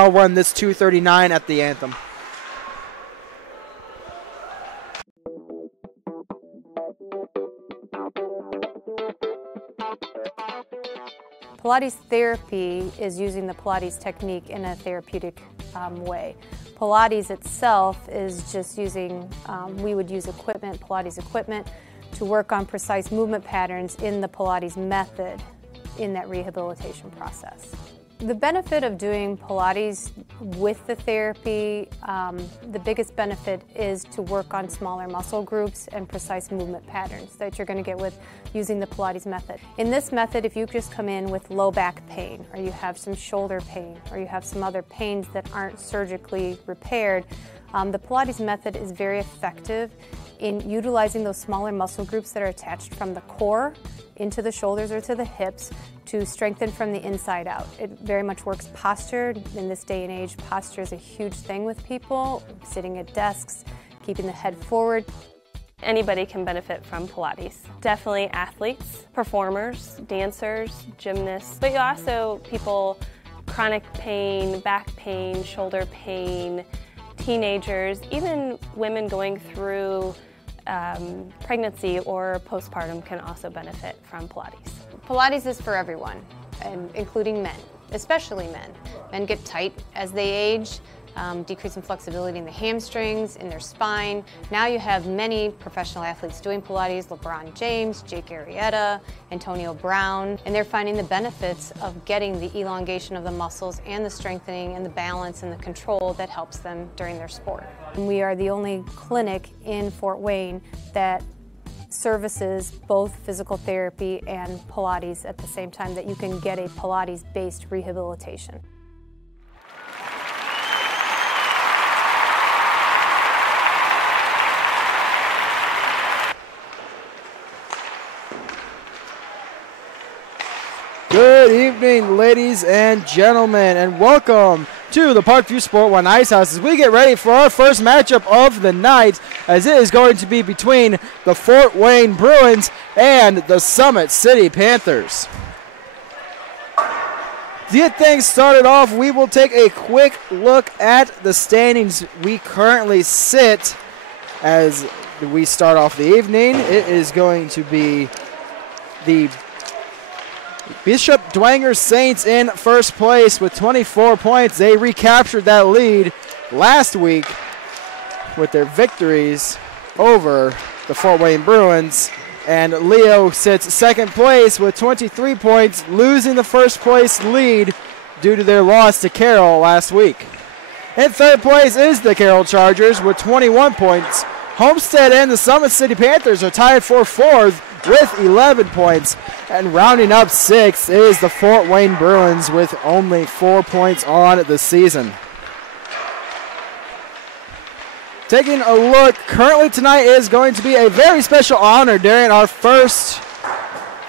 I'll run this 2:39 at the anthem. Pilates therapy is using the Pilates technique in a therapeutic way. Pilates itself is just using, we would use equipment, Pilates equipment, to work on precise movement patterns in the Pilates method in that rehabilitation process. The benefit of doing Pilates with the therapy, the biggest benefit is to work on smaller muscle groups and precise movement patterns that you're going to get with using the Pilates method. In this method, if you just come in with low back pain, or you have some shoulder pain, or you have some other pains that aren't surgically repaired, the Pilates method is very effective in utilizing those smaller muscle groups that are attached from the core into the shoulders or to the hips to strengthen from the inside out. It very much works posture. In this day and age, posture is a huge thing with people, sitting at desks, keeping the head forward. Anybody can benefit from Pilates. Definitely athletes, performers, dancers, gymnasts, but you also people, chronic pain, back pain, shoulder pain, teenagers, even women going through pregnancy or postpartum can also benefit from Pilates. Pilates is for everyone, and including men, especially men. Men get tight as they age, decreasing flexibility in the hamstrings, in their spine. Now you have many professional athletes doing Pilates, LeBron James, Jake Arrieta, Antonio Brown, and they're finding the benefits of getting the elongation of the muscles and the strengthening and the balance and the control that helps them during their sport. And we are the only clinic in Fort Wayne that services both physical therapy and Pilates at the same time, that you can get a Pilates-based rehabilitation. Good evening, ladies and gentlemen, and welcome to the Parkview Sport One Ice House as we get ready for our first matchup of the night, as it is going to be between the Fort Wayne Bruins and the Summit City Panthers. To get things started off, we will take a quick look at the standings we currently sit as we start off the evening. It is going to be the Bishop Dwenger Saints in first place with 24 points. They recaptured that lead last week with their victories over the Fort Wayne Bruins. And Leo sits second place with 23 points, losing the first place lead due to their loss to Carroll last week. In third place is the Carroll Chargers with 21 points. Homestead and the Summit City Panthers are tied for fourth with 11 points. And rounding up sixth is the Fort Wayne Bruins with only 4 points on the season. Taking a look, currently tonight is going to be a very special honor during our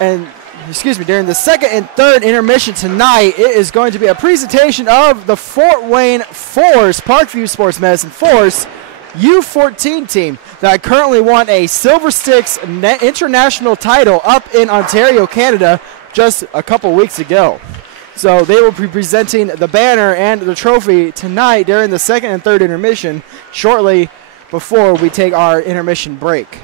during the second and third intermission tonight. It is going to be a presentation of the Fort Wayne Force, Parkview Sports Medicine Force U14 team that currently won a Silver Sticks international title up in Ontario, Canada just a couple weeks ago. So they will be presenting the banner and the trophy tonight during the second and third intermission, shortly before we take our intermission break.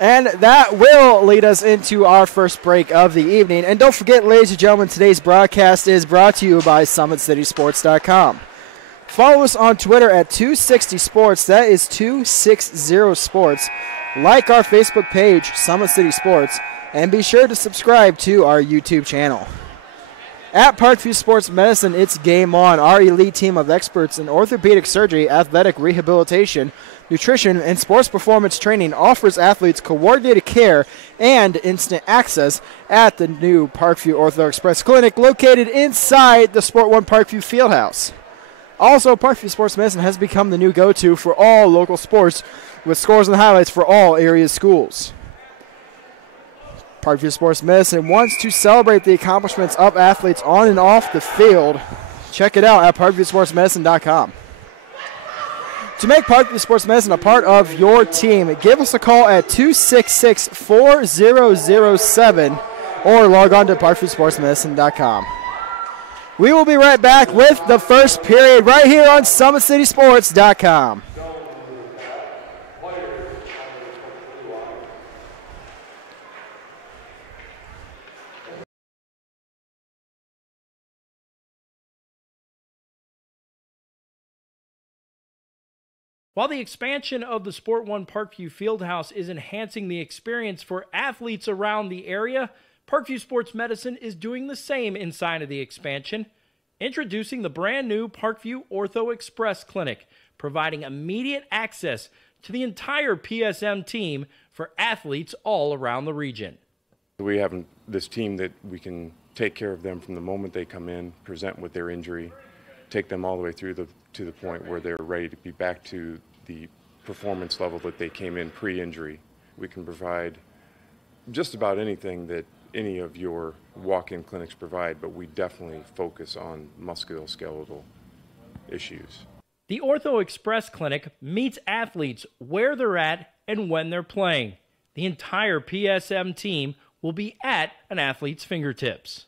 And that will lead us into our first break of the evening. And don't forget, ladies and gentlemen, today's broadcast is brought to you by SummitCitySports.com. Follow us on Twitter at 260sports. That is 260sports. Like our Facebook page, Summit City Sports, and be sure to subscribe to our YouTube channel. At Parkview Sports Medicine, it's game on. Our elite team of experts in orthopedic surgery, athletic rehabilitation, nutrition, and sports performance training offers athletes coordinated care and instant access at the new Parkview Ortho Express Clinic located inside the Sport One Parkview Fieldhouse. Also, Parkview Sports Medicine has become the new go-to for all local sports with scores and highlights for all area schools. Parkview Sports Medicine wants to celebrate the accomplishments of athletes on and off the field. Check it out at ParkviewSportsMedicine.com. To make Parkview Sports Medicine a part of your team, give us a call at 266-4007 or log on to ParkviewSportsMedicine.com. We will be right back with the first period right here on SummitCitySports.com. While the expansion of the Sport One Parkview Fieldhouse is enhancing the experience for athletes around the area, Parkview Sports Medicine is doing the same inside of the expansion, introducing the brand new Parkview Ortho Express Clinic, providing immediate access to the entire PSM team for athletes all around the region. We have this team that we can take care of them from the moment they come in, present with their injury, take them all the way through to the point where they're ready to be back to the performance level that they came in pre-injury. We can provide just about anything that any of your walk-in clinics provide, but we definitely focus on musculoskeletal issues. The Ortho Express Clinic meets athletes where they're at and when they're playing. The entire PSM team will be at an athlete's fingertips.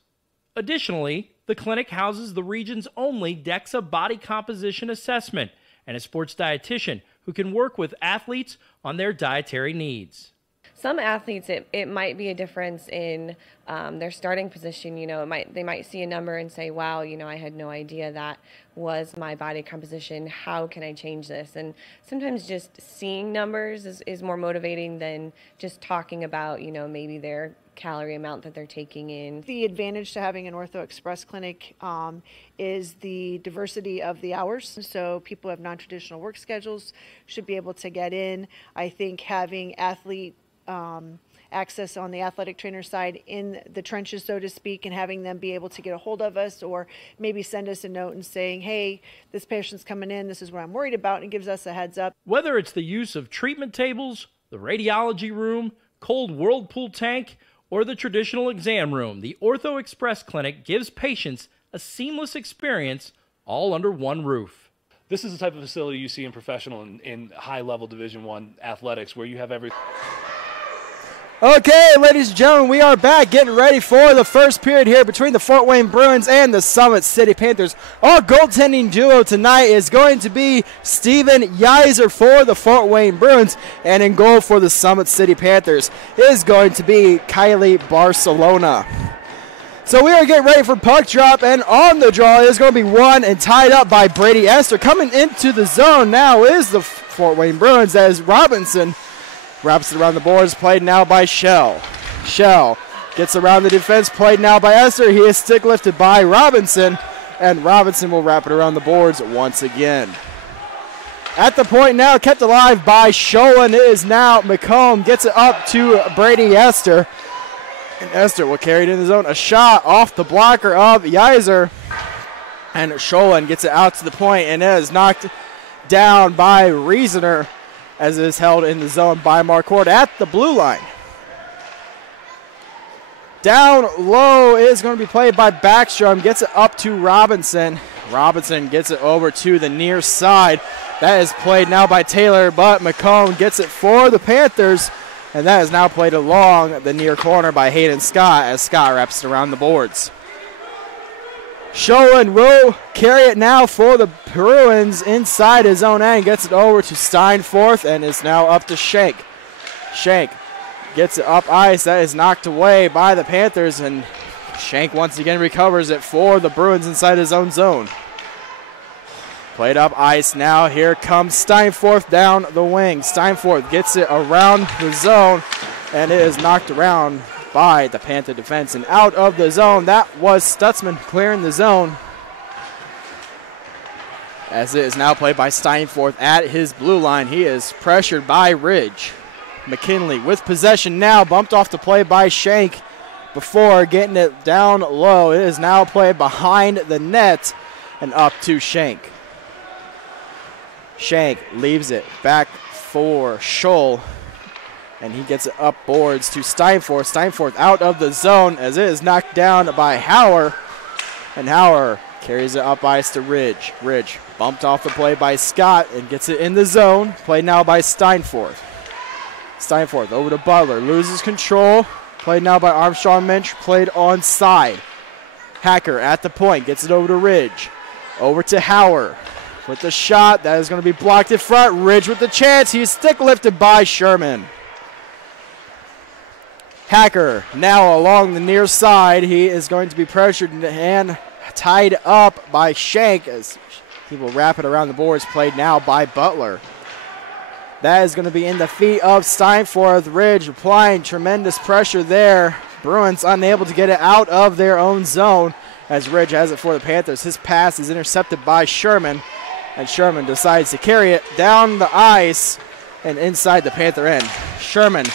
Additionally, the clinic houses the region's only DEXA body composition assessment and a sports dietitian who can work with athletes on their dietary needs. Some athletes, it might be a difference in their starting position. You know, they might see a number and say, wow, you know, I had no idea that was my body composition. How can I change this? And sometimes just seeing numbers is more motivating than just talking about, you know, maybe their calorie amount that they're taking in. The advantage to having an Ortho Express clinic is the diversity of the hours. So people who have non-traditional work schedules should be able to get in. I think having athlete access on the athletic trainer side in the trenches, so to speak, and having them be able to get a hold of us or maybe send us a note and saying, hey, this patient's coming in, this is what I'm worried about, and gives us a heads up. Whether it's the use of treatment tables, the radiology room, cold whirlpool tank, or the traditional exam room, the Ortho Express Clinic gives patients a seamless experience all under one roof. This is the type of facility you see in professional and high-level Division I athletics where you have every... Okay, ladies and gentlemen, we are back getting ready for the first period here between the Fort Wayne Bruins and the Summit City Panthers. Our goaltending duo tonight is going to be Steven Yeiser for the Fort Wayne Bruins, and in goal for the Summit City Panthers is going to be Kylie Barcelona. So we are getting ready for puck drop, and on the draw is going to be won and tied up by Brady Esther. Coming into the zone now is the Fort Wayne Bruins as Robinson wraps it around the boards, played now by Shell. Shell gets around the defense, played now by Esther. He is stick lifted by Robinson, and Robinson will wrap it around the boards once again. At the point now, kept alive by Sholin. It is now McComb, gets it up to Brady Esther. And Esther will carry it in the zone. A shot off the blocker of Yeiser. And Sholin gets it out to the point, and it is knocked down by Reasoner, as it is held in the zone by Marquardt at the blue line. Down low is going to be played by Backstrom. Gets it up to Robinson. Robinson gets it over to the near side. That is played now by Taylor, but McComb gets it for the Panthers. And that is now played along the near corner by Hayden Scott as Scott wraps it around the boards. Sholin will carry it now for the Bruins inside his own end. Gets it over to Steinforth and is now up to Shank. Shank gets it up ice. That is knocked away by the Panthers, and Shank once again recovers it for the Bruins inside his own zone. Played up ice now. Here comes Steinforth down the wing. Steinforth gets it around the zone, and it is knocked around by the Panther defense and out of the zone. That was Stutzman clearing the zone, as it is now played by Steinforth at his blue line. He is pressured by Ridge. McKinley with possession now, bumped off the play by Shank before getting it down low. It is now played behind the net and up to Shank. Shank leaves it back for Scholl, and he gets it up boards to Steinforth. Steinforth out of the zone as it is knocked down by Hauer. And Hauer carries it up ice to Ridge. Ridge bumped off the play by Scott and gets it in the zone. Played now by Steinforth. Steinforth over to Butler. Loses control. Played now by Armstrong Minch. Played onside. Hacker at the point, gets it over to Ridge. Over to Hauer with the shot. That is going to be blocked in front. Ridge with the chance. He's stick lifted by Sherman. Hacker now along the near side. He is going to be pressured and tied up by Shank as he will wrap it around the boards. Played now by Butler. That is going to be in the feet of Steinforth. Ridge applying tremendous pressure there. Bruins unable to get it out of their own zone as Ridge has it for the Panthers. His pass is intercepted by Sherman, and Sherman decides to carry it down the ice and inside the Panther end. Sherman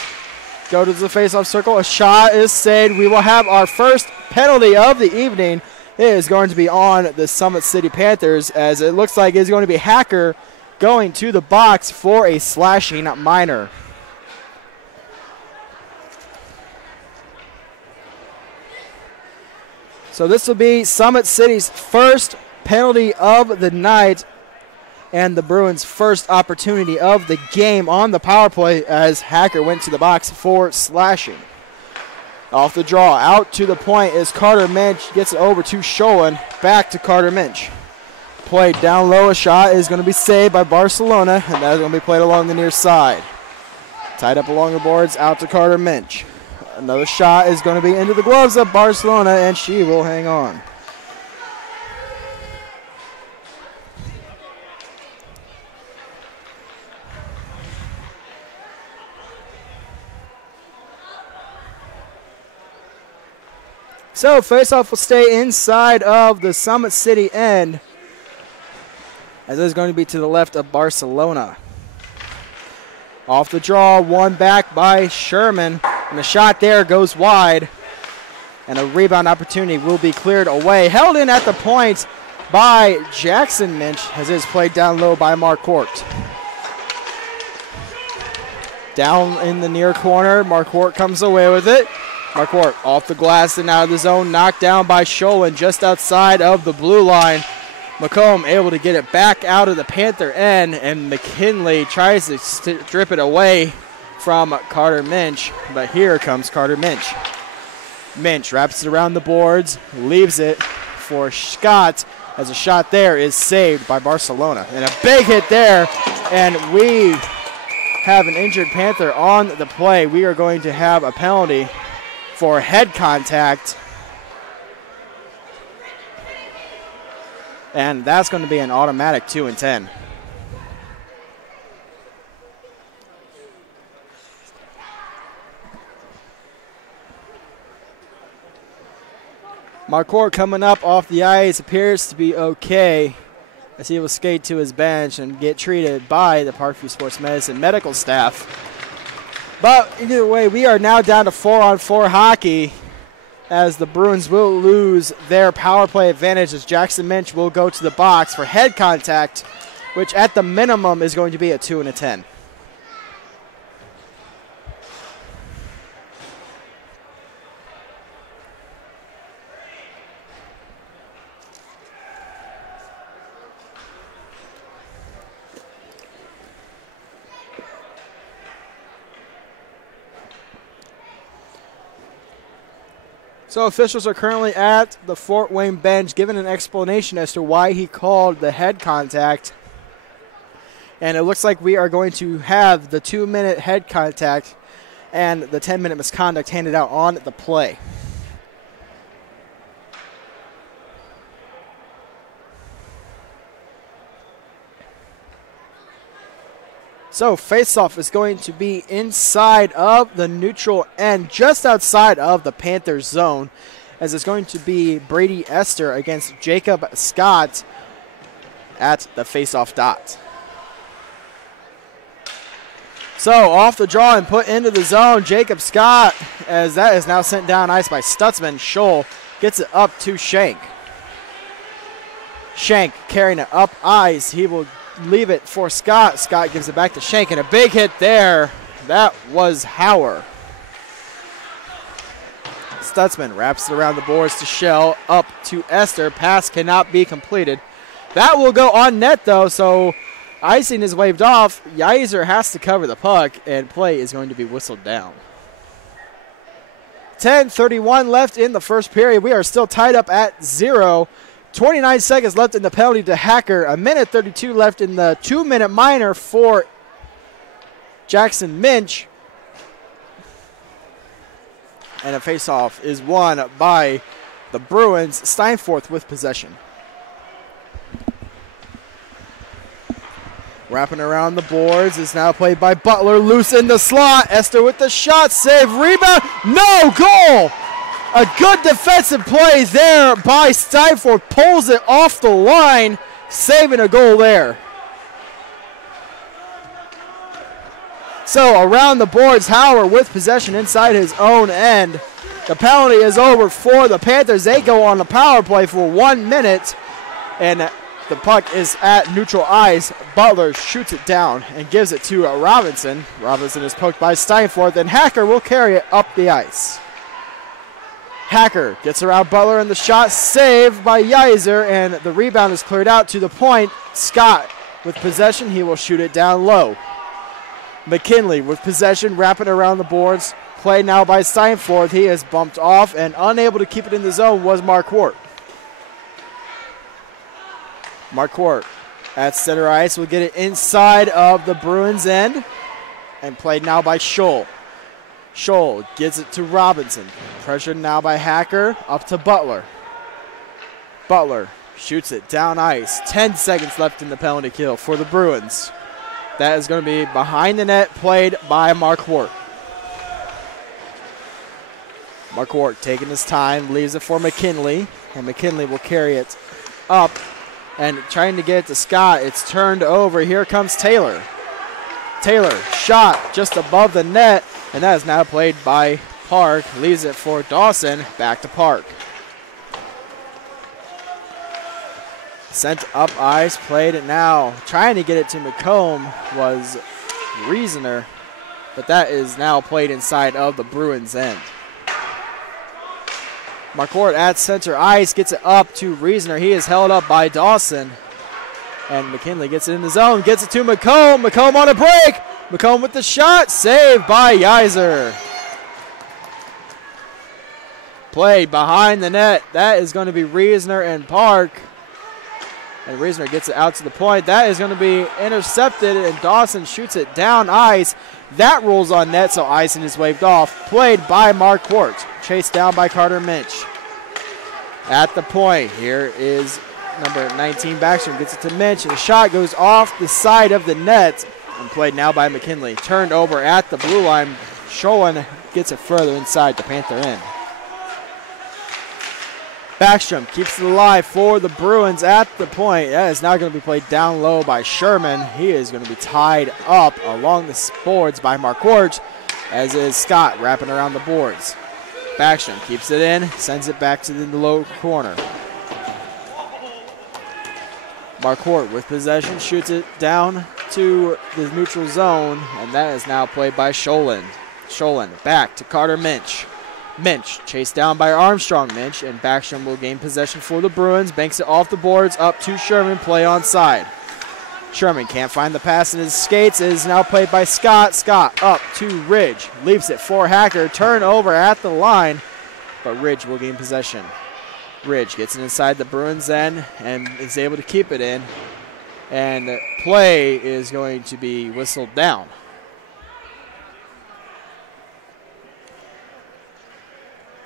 go to the face-off circle. A shot is saved. We will have our first penalty of the evening. It is going to be on the Summit City Panthers, as it looks like it's going to be Hacker going to the box for a slashing minor. So this will be Summit City's first penalty of the night and the Bruins' first opportunity of the game on the power play as Hacker went to the box for slashing. Off the draw, out to the point is Carter Minch. Gets it over to Sholin. Back to Carter Minch. Played down low. A shot is going to be saved by Barcelona, and that is going to be played along the near side. Tied up along the boards, out to Carter Minch. Another shot is going to be into the gloves of Barcelona, and she will hang on. So faceoff will stay inside of the Summit City end, as it is going to be to the left of Barcelona. Off the draw, one back by Sherman, and the shot there goes wide, and a rebound opportunity will be cleared away. Held in at the point by Jackson Minch, as it is played down low by Marquardt. Down in the near corner, Marquardt comes away with it. Marquardt off the glass and out of the zone, knocked down by Sholin just outside of the blue line. McComb able to get it back out of the Panther end, and McKinley tries to strip it away from Carter Minch, but here comes Carter Minch. Minch wraps it around the boards, leaves it for Scott, as a shot there is saved by Barcelona. And a big hit there, and we have an injured Panther on the play. We are going to have a penalty for head contact, and that's going to be an automatic 2 and 10. Marquardt coming up off the ice appears to be okay, as he will skate to his bench and get treated by the Parkview Sports Medicine medical staff. But either way, we are now down to 4-on-4 hockey, as the Bruins will lose their power play advantage, as Jackson Minch will go to the box for head contact, which at the minimum is going to be a 2 and a 10. So officials are currently at the Fort Wayne bench giving an explanation as to why he called the head contact. And it looks like we are going to have the 2-minute head contact and the 10-minute misconduct handed out on the play. So faceoff is going to be inside of the neutral end, just outside of the Panthers zone, as it's going to be Brady Esther against Jacob Scott at the faceoff dot. So off the draw and put into the zone, Jacob Scott, as that is now sent down ice by Stutzman. Scholl gets it up to Shank. Shank carrying it up ice. He will leave it for Scott. Scott gives it back to Shank, and a big hit there. That was Hauer. Stutzman wraps it around the boards to Shell, up to Esther. Pass cannot be completed. That will go on net, though, so icing is waved off. Yeiser has to cover the puck, and play is going to be whistled down. 10:31 left in the first period. We are still tied up at 0. 29 seconds left in the penalty to Hacker. A minute 32 left in the 2-minute minor for Jackson Minch. And a faceoff is won by the Bruins. Steinforth with possession. Wrapping around the boards is now played by Butler. Loose in the slot. Esther with the shot. Save. Rebound. No goal. A good defensive play there by Steinforth. Pulls it off the line. Saving a goal there. So around the boards, Howard with possession inside his own end. The penalty is over for the Panthers. They go on the power play for 1 minute. And the puck is at neutral ice. Butler shoots it down and gives it to Robinson. Robinson is poked by Steinforth, and Hacker will carry it up the ice. Hacker gets around Butler, and the shot saved by Yeiser, and the rebound is cleared out to the point. Scott with possession. He will shoot it down low. McKinley with possession, wrapping around the boards. Play now by Steinforth. He is bumped off, and unable to keep it in the zone was Marquardt. Marquardt at center ice will get it inside of the Bruins end, and played now by Scholl. Scholl gets it to Robinson. Pressured now by Hacker, up to Butler. Butler shoots it down ice. 10 seconds left in the penalty kill for the Bruins. That is going to be behind the net, played by Marquardt. Marquardt taking his time, leaves it for McKinley, and McKinley will carry it up. And trying to get it to Scott. It's turned over. Here comes Taylor. Taylor, shot just above the net. And that is now played by Park. Leaves it for Dawson. Back to Park. Sent up ice. Played it now. Trying to get it to McComb was Reasoner. But that is now played inside of the Bruins end. Marquardt at center ice, gets it up to Reasoner. He is held up by Dawson. And McKinley gets it in the zone, gets it to McComb. McComb on a break. McComb with the shot, saved by Yeiser. Played behind the net. That is going to be Reasoner and Park. And Reasoner gets it out to the point. That is going to be intercepted, and Dawson shoots it down ice. That rolls on net, so icing is waved off. Played by Marquardt. Chased down by Carter Minch. At the point, here is number 19 Backstrom. Gets it to Minch, and the shot goes off the side of the net. And played now by McKinley. Turned over at the blue line. Scholin gets it further inside the Panther end. Backstrom keeps it alive for the Bruins at the point. That is now going to be played down low by Sherman. He is going to be tied up along the boards by Marquardt, as is Scott wrapping around the boards. Backstrom keeps it in, sends it back to the low corner. Marquardt with possession, shoots it down to the neutral zone, and that is now played by Scholin. Scholin back to Carter Minch. Minch chased down by Armstrong. Minch and Backstrom will gain possession for the Bruins. Banks it off the boards up to Sherman. Play on side. Sherman can't find the pass in his skates. It is now played by Scott. Scott up to Ridge. Leaves it for Hacker. Turnover at the line, but Ridge will gain possession. Ridge gets it inside the Bruins end and is able to keep it in. And play is going to be whistled down.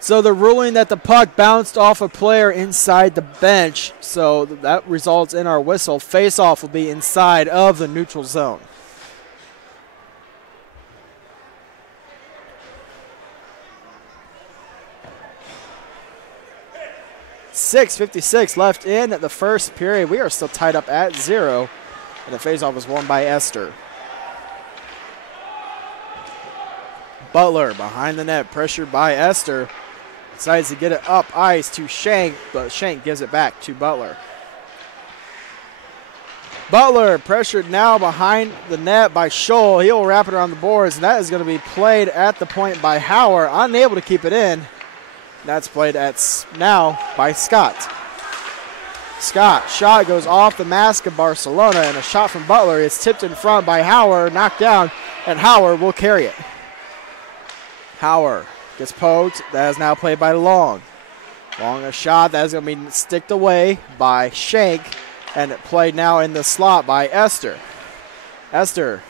So the ruling that the puck bounced off a player inside the bench, so that results in our whistle. Face-off will be inside of the neutral zone. .56 left in the first period. We are still tied up at 0, and the face-off was won by Esther. Butler behind the net, pressured by Esther. Decides to get it up ice to Shank, but Shank gives it back to Butler. Butler pressured now behind the net by Scholl. He will wrap it around the boards, and that is going to be played at the point by Hauer, unable to keep it in. That's played at now by Scott. Scott, shot goes off the mask of Barcelona, and a shot from Butler is tipped in front by Hauer, knocked down, and Hauer will carry it. Hauer Gets poked. That is now played by Long. Long a shot. That is going to be sticked away by Shank. And played now in the slot by Esther. Esther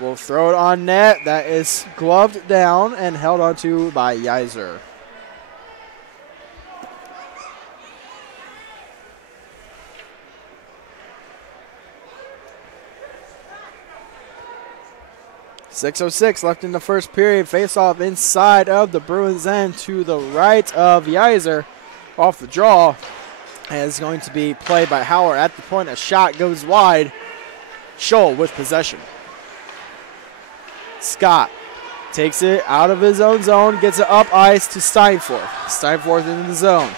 will throw it on net. That is gloved down and held onto by Yiser. .6:06 left in the first period. Face off inside of the Bruins end to the right of Yiser. Off the draw. And it's going to be played by Howard at the point. A shot goes wide. Scholl with possession. Scott takes it out of his own zone. Gets it up ice to Steinforth. Steinforth in the zone.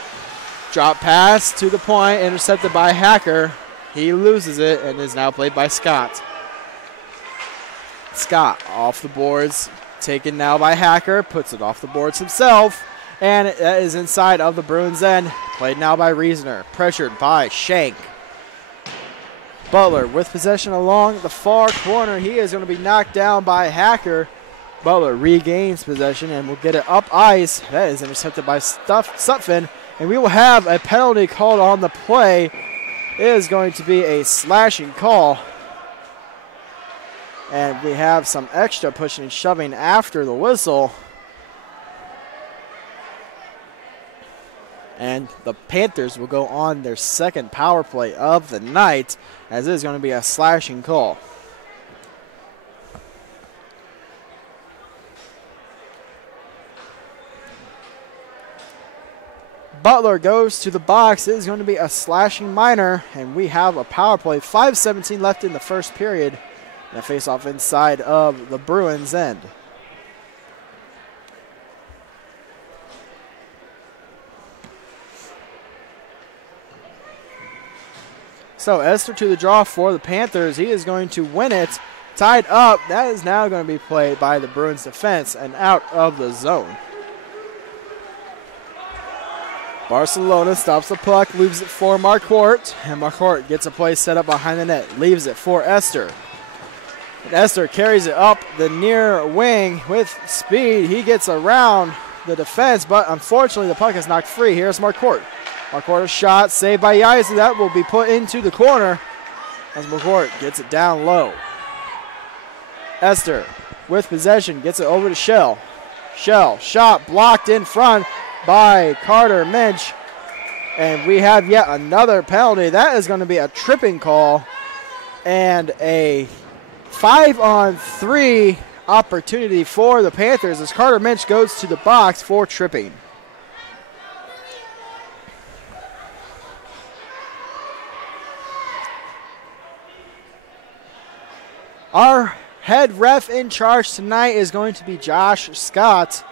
Drop pass to the point. Intercepted by Hacker. He loses it and is now played by Scott. Scott off the boards, taken now by Hacker, puts it off the boards himself, and that is inside of the Bruins end. Played now by Reasoner, pressured by Shank. Butler with possession along the far corner. He is going to be knocked down by Hacker. Butler regains possession and will get it up ice. That is intercepted by Sutphin, and we will have a penalty called on the play. It is going to be a slashing call. And we have some extra pushing and shoving after the whistle. And the Panthers will go on their second power play of the night, as it is going to be a slashing call. Butler goes to the box. It is going to be a slashing minor, and we have a power play. 5:17 left in the first period. And a face-off inside of the Bruins end. So Esther to the draw for the Panthers. He is going to win it. Tied up. That is now going to be played by the Bruins defense and out of the zone. Barcelona stops the puck, leaves it for Marquardt. And Marquardt gets a play set up behind the net. Leaves it for Esther. And Esther carries it up the near wing with speed. He gets around the defense, but unfortunately the puck is knocked free. Here's Marquardt. Marquardt a shot saved by Yiser. That will be put into the corner as Marquardt gets it down low. Esther with possession gets it over to Shell. Shell shot blocked in front by Carter Minch. And we have yet another penalty. That is going to be a tripping call and a 5-on-3 opportunity for the Panthers as Carter Minch goes to the box for tripping. Our head ref in charge tonight is going to be Josh Scott,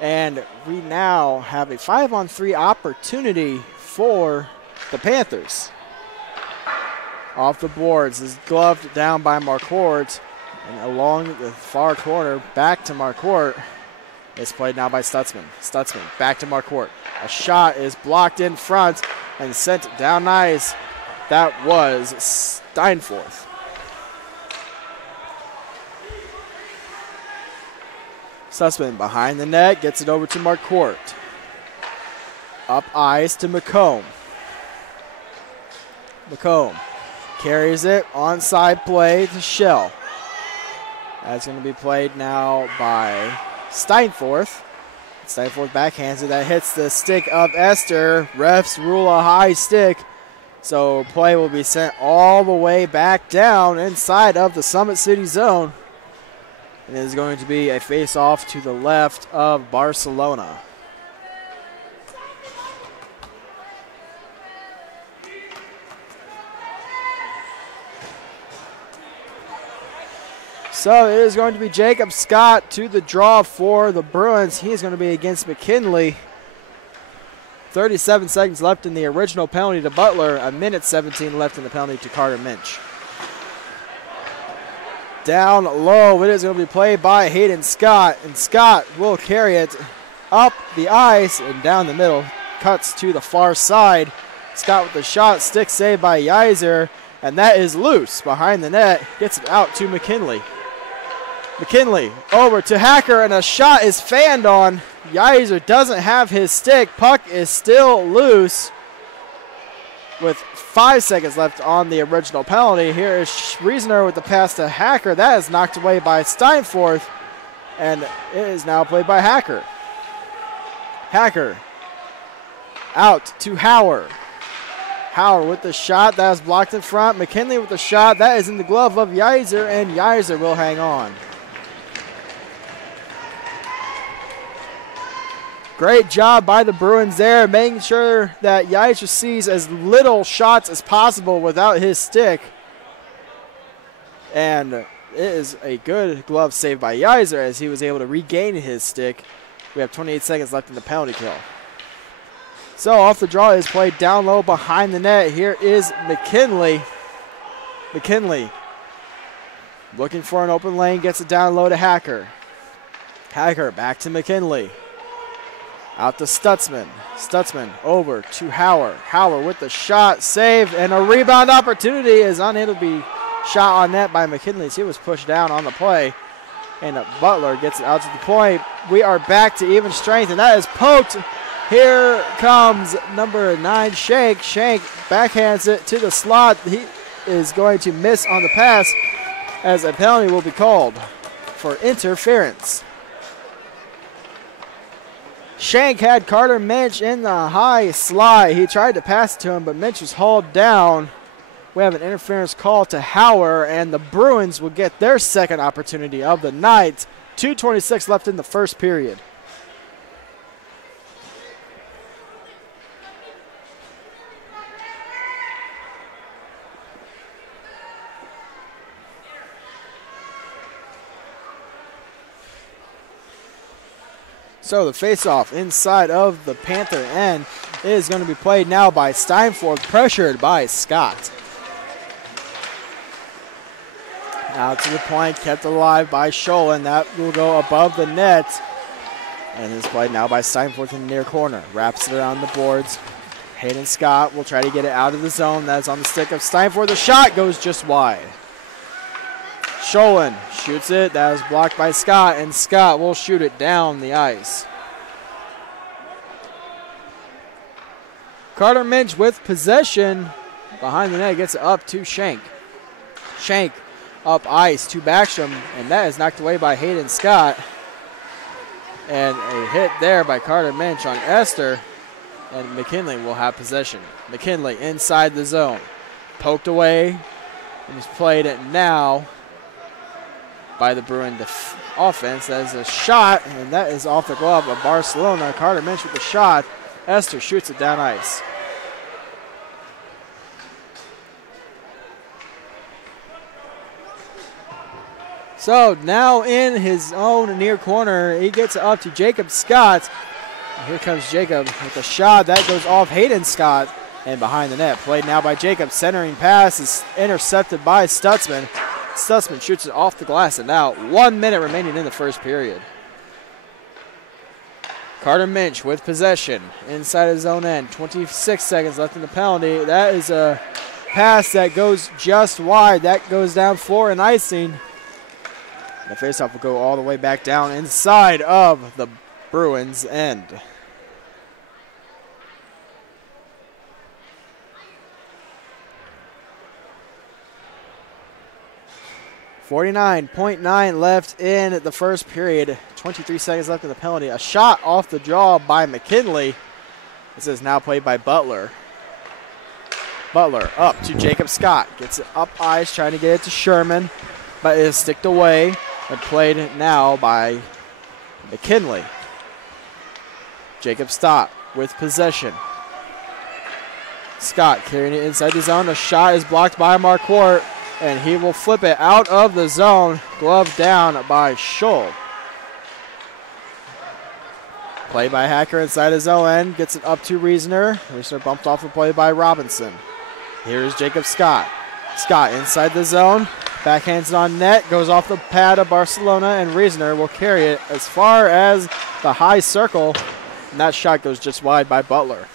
and we now have a 5-on-3 opportunity for the Panthers. Off the boards is gloved down by Marquardt, and along the far corner back to Marquardt. It's played now by Stutzman. Stutzman back to Marquardt. A shot is blocked in front and sent down ice. That was Steinforth. Stutzman behind the net, gets it over to Marquardt. Up ice to McComb. McComb carries it, onside play to Shell. That's going to be played now by Steinforth. Steinforth backhands it. That hits the stick of Esther. Refs rule a high stick. So play will be sent all the way back down inside of the Summit City zone. And it is going to be a face-off to the left of Barcelona. So it is going to be Jacob Scott to the draw for the Bruins. He is going to be against McKinley. 37 seconds left in the original penalty to Butler. 1:17 left in the penalty to Carter Minch. Down low, it is going to be played by Hayden Scott. And Scott will carry it up the ice and down the middle. Cuts to the far side. Scott with the shot, stick saved by Yiser. And that is loose behind the net. Gets it out to McKinley. McKinley over to Hacker, and a shot is fanned on. Yeiser doesn't have his stick. Puck is still loose with 5 seconds left on the original penalty. Here is Reasoner with the pass to Hacker. That is knocked away by Steinforth, and it is now played by Hacker. Hacker out to Hauer. Hauer with the shot. That is blocked in front. McKinley with the shot. That is in the glove of Yeiser, and Yeiser will hang on. Great job by the Bruins there, making sure that Yeiser sees as little shots as possible without his stick. And it is a good glove save by Yeiser as he was able to regain his stick. We have 28 seconds left in the penalty kill. So off the draw is played down low behind the net. Here is McKinley. McKinley looking for an open lane, gets it down low to Hacker. Hacker back to McKinley. Out to Stutzman. Stutzman over to Hauer. Hauer with the shot, save, and a rebound opportunity is unable to be shot on net by McKinley as he was pushed down on the play. And Butler gets it out to the point. We are back to even strength, and that is poked. Here comes number 9, Shank. Shank backhands it to the slot. He is going to miss on the pass as a penalty will be called for interference. Shank had Carter Minch in the high slot. He tried to pass it to him, but Minch was hauled down. We have an interference call to Hauer, and the Bruins will get their second opportunity of the night. 2:26 left in the first period. So the face-off inside of the Panther end is going to be played now by Steinforth, pressured by Scott. Out to the point, kept alive by Scholin. That will go above the net. And is played now by Steinforth in the near corner. Wraps it around the boards. Hayden Scott will try to get it out of the zone. That is on the stick of Steinforth. The shot goes just wide. Scholin shoots it. That is blocked by Scott, and Scott will shoot it down the ice. Carter Minch with possession behind the net, gets it up to Shank. Shank up ice to Backstrom, and that is knocked away by Hayden Scott. And a hit there by Carter Minch on Esther, and McKinley will have possession. McKinley inside the zone. Poked away, and is played it now by the Bruin offense. That is a shot, and that is off the glove of Barcelona. Carter Minch with the shot. Esther shoots it down ice. So now in his own near corner, he gets it up to Jacob Scott. And here comes Jacob with a shot. That goes off Hayden Scott and behind the net. Played now by Jacob. Centering pass is intercepted by Stutzman. Stutzman shoots it off the glass, and now 1 minute remaining in the first period. Carter Minch with possession inside his own end. 26 seconds left in the penalty. That is a pass that goes just wide. That goes down for an icing. The faceoff will go all the way back down inside of the Bruins' end. .9 left in the first period. 23 seconds left in the penalty. A shot off the draw by McKinley. This is now played by Butler. Butler up to Jacob Scott. Gets it up ice, trying to get it to Sherman, but is sticked away and played now by McKinley. Jacob Stott with possession. Scott carrying it inside the zone. A shot is blocked by Marquardt, and he will flip it out of the zone. Glove down by Scholl. Play by Hacker inside his own end. Gets it up to Reasoner. Reasoner bumped off the play by Robinson. Here's Jacob Scott. Scott inside the zone. Backhands it on net. Goes off the pad of Barcelona, and Reasoner will carry it as far as the high circle. And that shot goes just wide by Butler.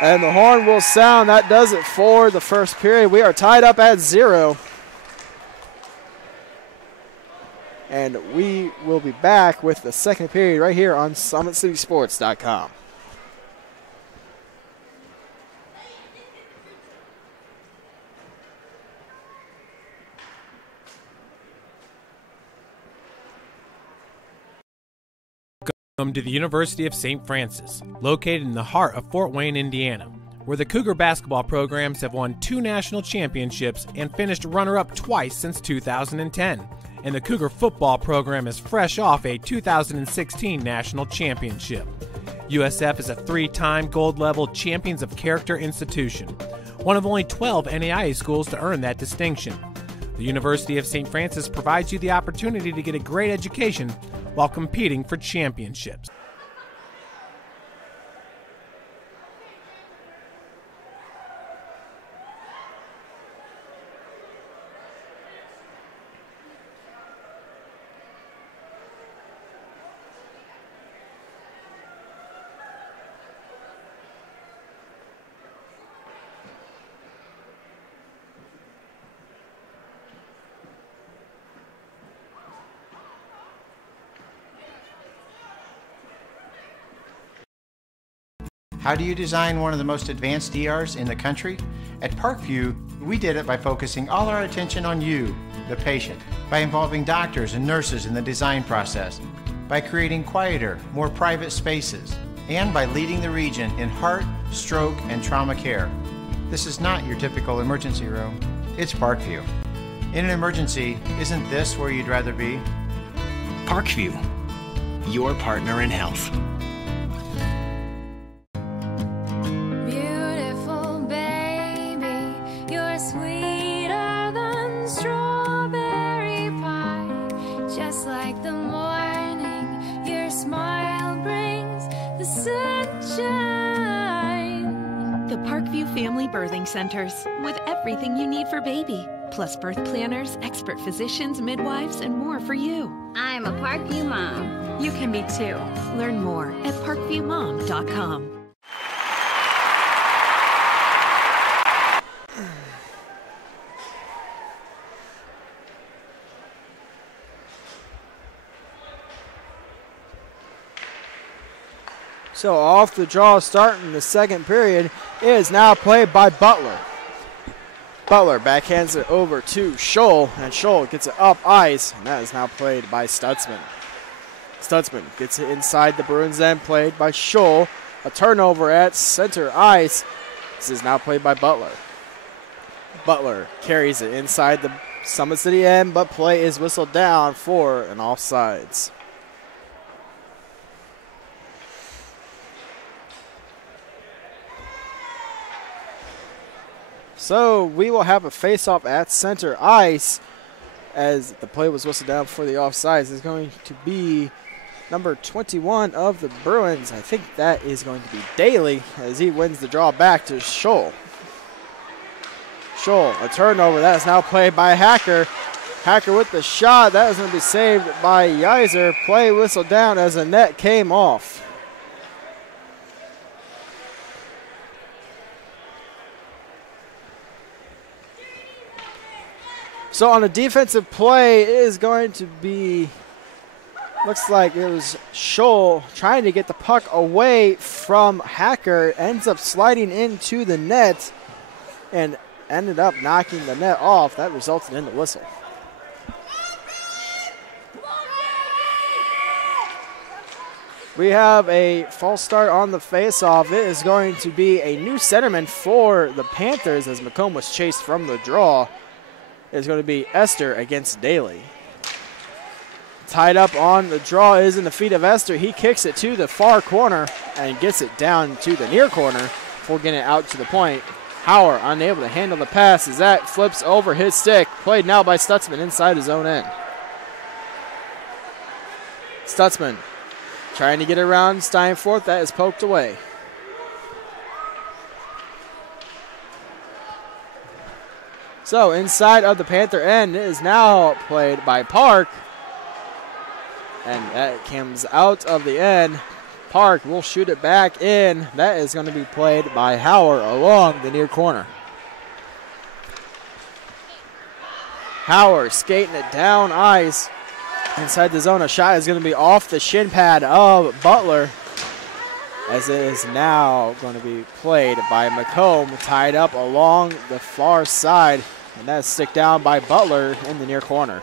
And the horn will sound. That does it for the first period. We are tied up at 0. And we will be back with the second period right here on SummitCitySports.com. Welcome to the University of St. Francis, located in the heart of Fort Wayne, Indiana, where the Cougar basketball programs have won 2 national championships and finished runner-up twice since 2010. And the Cougar football program is fresh off a 2016 national championship. USF is a 3-time gold-level Champions of Character institution, one of only 12 NAIA schools to earn that distinction. The University of St. Francis provides you the opportunity to get a great education while competing for championships. How do you design one of the most advanced ERs in the country? At Parkview, we did it by focusing all our attention on you, the patient, by involving doctors and nurses in the design process, by creating quieter, more private spaces, and by leading the region in heart, stroke, and trauma care. This is not your typical emergency room. It's Parkview. In an emergency, isn't this where you'd rather be? Parkview, your partner in health. Family Birthing Centers, with everything you need for baby, plus birth planners, expert physicians, midwives, and more for you. I'm a Parkview mom. You can be too. Learn more at parkviewmom.com. So off the draw, starting the second period, is now played by Butler. Butler backhands it over to Scholl, and Scholl gets it up ice, and that is now played by Stutzman. Stutzman gets it inside the Bruins end, played by Scholl. A turnover at center ice. This is now played by Butler. Butler carries it inside the Summit City end, but play is whistled down for an offsides. So we will have a face-off at center ice as the play was whistled down for the offsides. It's going to be number 21 of the Bruins. I think that is going to be Daly as he wins the draw back to Scholl. Scholl, a turnover. That is now played by Hacker. Hacker with the shot. That is going to be saved by Yeiser. Play whistled down as the net came off. So on a defensive play, it is going to be, looks like it was Scholl trying to get the puck away from Hacker, ends up sliding into the net and ended up knocking the net off. That resulted in the whistle. We have a false start on the faceoff. It is going to be a new centerman for the Panthers as McComb was chased from the draw. It's going to be Esther against Daly. Tied up on the draw is in the feet of Esther. He kicks it to the far corner and gets it down to the near corner before getting it out to the point. Hauer unable to handle the pass as that flips over his stick. Played now by Stutzman inside his own end. Stutzman trying to get around Steinforth. That is poked away. So inside of the Panther end is now played by Park. And that comes out of the end. Park will shoot it back in. That is going to be played by Hauer along the near corner. Hauer skating it down ice. Inside the zone, a shot is going to be off the shin pad of Butler, as it is now going to be played by McComb, tied up along the far side, and that's stick down by Butler in the near corner.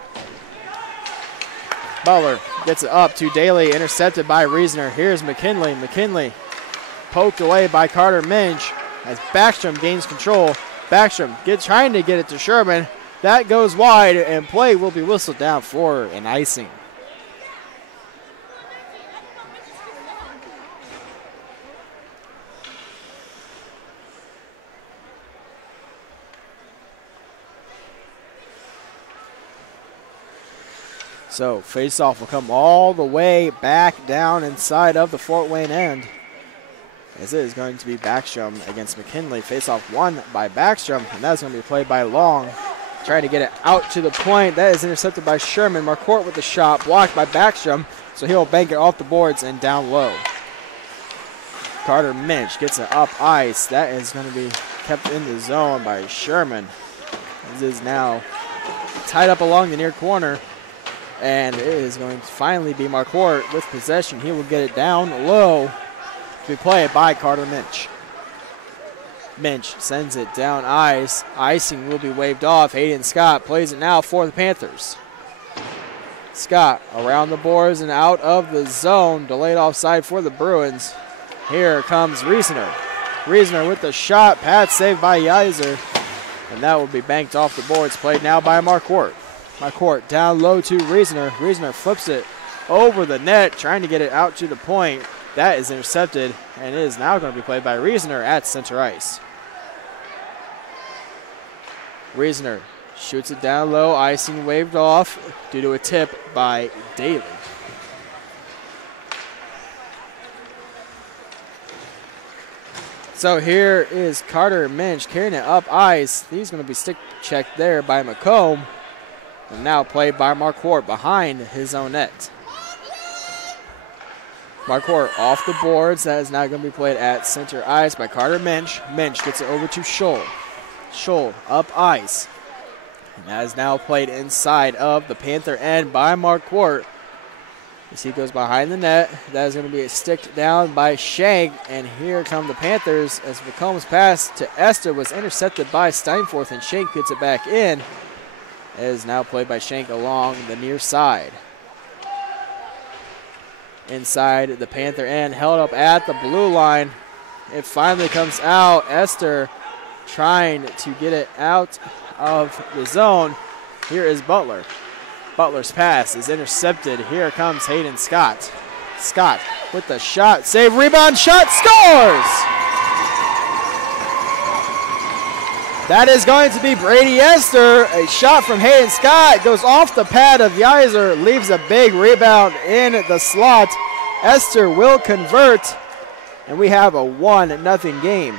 Butler gets it up to Daly, intercepted by Reasoner. Here's McKinley. McKinley poked away by Carter Minch as Backstrom gains control. Backstrom trying to get it to Sherman. That goes wide, and play will be whistled down for an icing. So face-off will come all the way back down inside of the Fort Wayne end, as it is going to be Backstrom against McKinley. Face-off won by Backstrom, and that's going to be played by Long. Trying to get it out to the point. That is intercepted by Sherman. Marquardt with the shot, blocked by Backstrom, so he'll bank it off the boards and down low. Carter Minch gets it up ice. That is going to be kept in the zone by Sherman. This is now tied up along the near corner, and it is going to finally be Marquardt with possession. He will get it down low to be played by Carter Minch. Minch sends it down ice. Icing will be waved off. Hayden Scott plays it now for the Panthers. Scott around the boards and out of the zone. Delayed offside for the Bruins. Here comes Reasoner. Reasoner with the shot. Pad saved by Yeiser. And that will be banked off the boards. Played now by Marquardt. Marquardt down low to Reasoner. Reasoner flips it over the net, trying to get it out to the point. That is intercepted, and it is now going to be played by Reasoner at center ice. Reasoner shoots it down low. Icing waved off due to a tip by Daly. So here is Carter Minch carrying it up ice. He's going to be stick checked there by McComb. And now played by Marquardt behind his own net. Marquardt off the boards. That is now going to be played at center ice by Carter Minch. Minch gets it over to Scholl. Scholl up ice. And that is now played inside of the Panther end by Marquardt. As he goes behind the net, that is going to be a stick down by Shank. And here come the Panthers as McComb's pass to Esther was intercepted by Steinforth, and Shank gets it back in. It is now played by Shank along the near side. Inside the Panther end, held up at the blue line. It finally comes out. Esther trying to get it out of the zone. Here is Butler. Butler's pass is intercepted. Here comes Hayden Scott. Scott with the shot. Save, rebound, shot, scores! That is going to be Brady Esther. A shot from Hayden Scott goes off the pad of Yeiser, leaves a big rebound in the slot. Esther will convert, and we have a 1-0 game.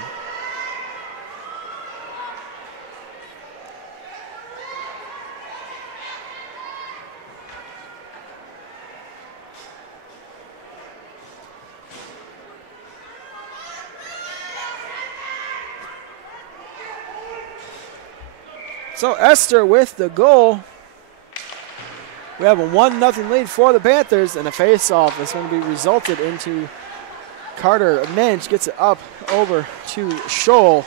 So Esther with the goal. We have a 1-0 lead for the Panthers, and a face-off is going to be resulted into Carter Minch gets it up over to Scholl,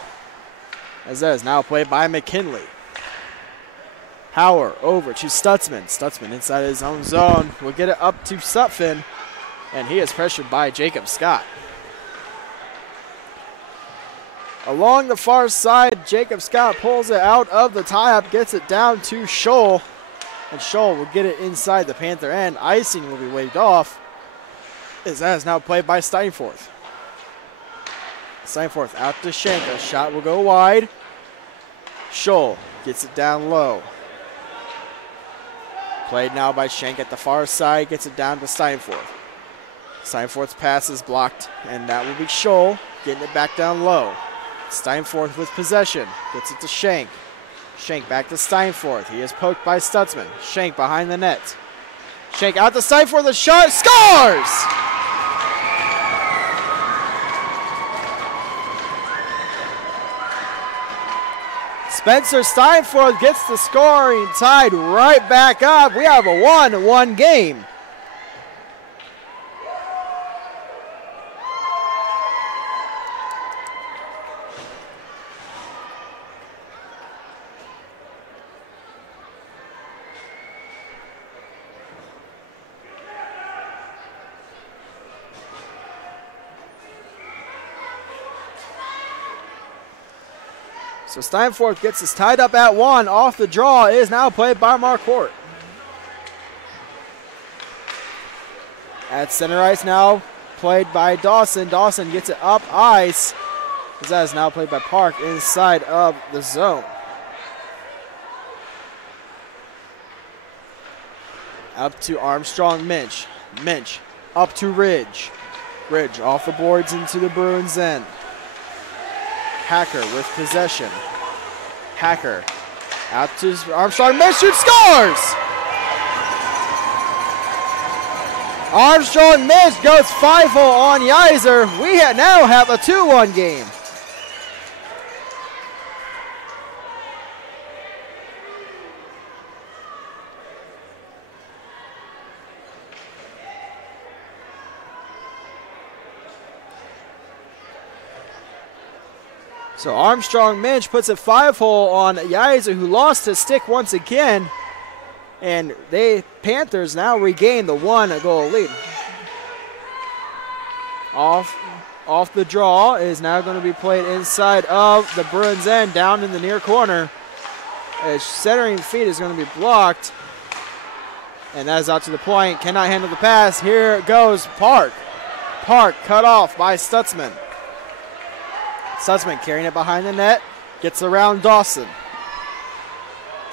as that is now played by McKinley. Hauer over to Stutzman. Stutzman inside his own zone will get it up to Sutphin, and he is pressured by Jacob Scott. Along the far side, Jacob Scott pulls it out of the tie-up, gets it down to Scholl, and Scholl will get it inside the Panther end. Icing will be waved off, as that is now played by Steinforth. Steinforth out to Shank. A shot will go wide. Scholl gets it down low. Played now by Shank at the far side, gets it down to Steinforth. Steinforth's pass is blocked, and that will be Scholl getting it back down low. Steinforth with possession, gets it to Shank. Shank back to Steinforth. He is poked by Stutzman. Shank behind the net. Shank out to Steinforth, a shot, scores! Spencer Steinforth gets the scoring tied right back up. We have a 1-1 game. So Steinforth gets us tied up at 1. Off the draw is now played by Marquardt. At center ice now played by Dawson. Dawson gets it up ice. That is now played by Park inside of the zone. Up to Armstrong Minch. Minch up to Ridge. Ridge off the boards into the Bruins' end. Hacker with possession. Hacker out to Armstrong. Minch shoots, scores! Armstrong Minch goes 5-0 on Yeiser. We now have a 2-1 game. So Armstrong Minch puts a 5-hole on Yeiser, who lost his stick once again. And they Panthers now regain the 1-goal lead. Off the draw is now going to be played inside of the Bruins' end, down in the near corner. As centering feet is going to be blocked. And that is out to the point. Cannot handle the pass. Here goes Park. Park cut off by Stutzman. Stutzman carrying it behind the net. Gets around Dawson.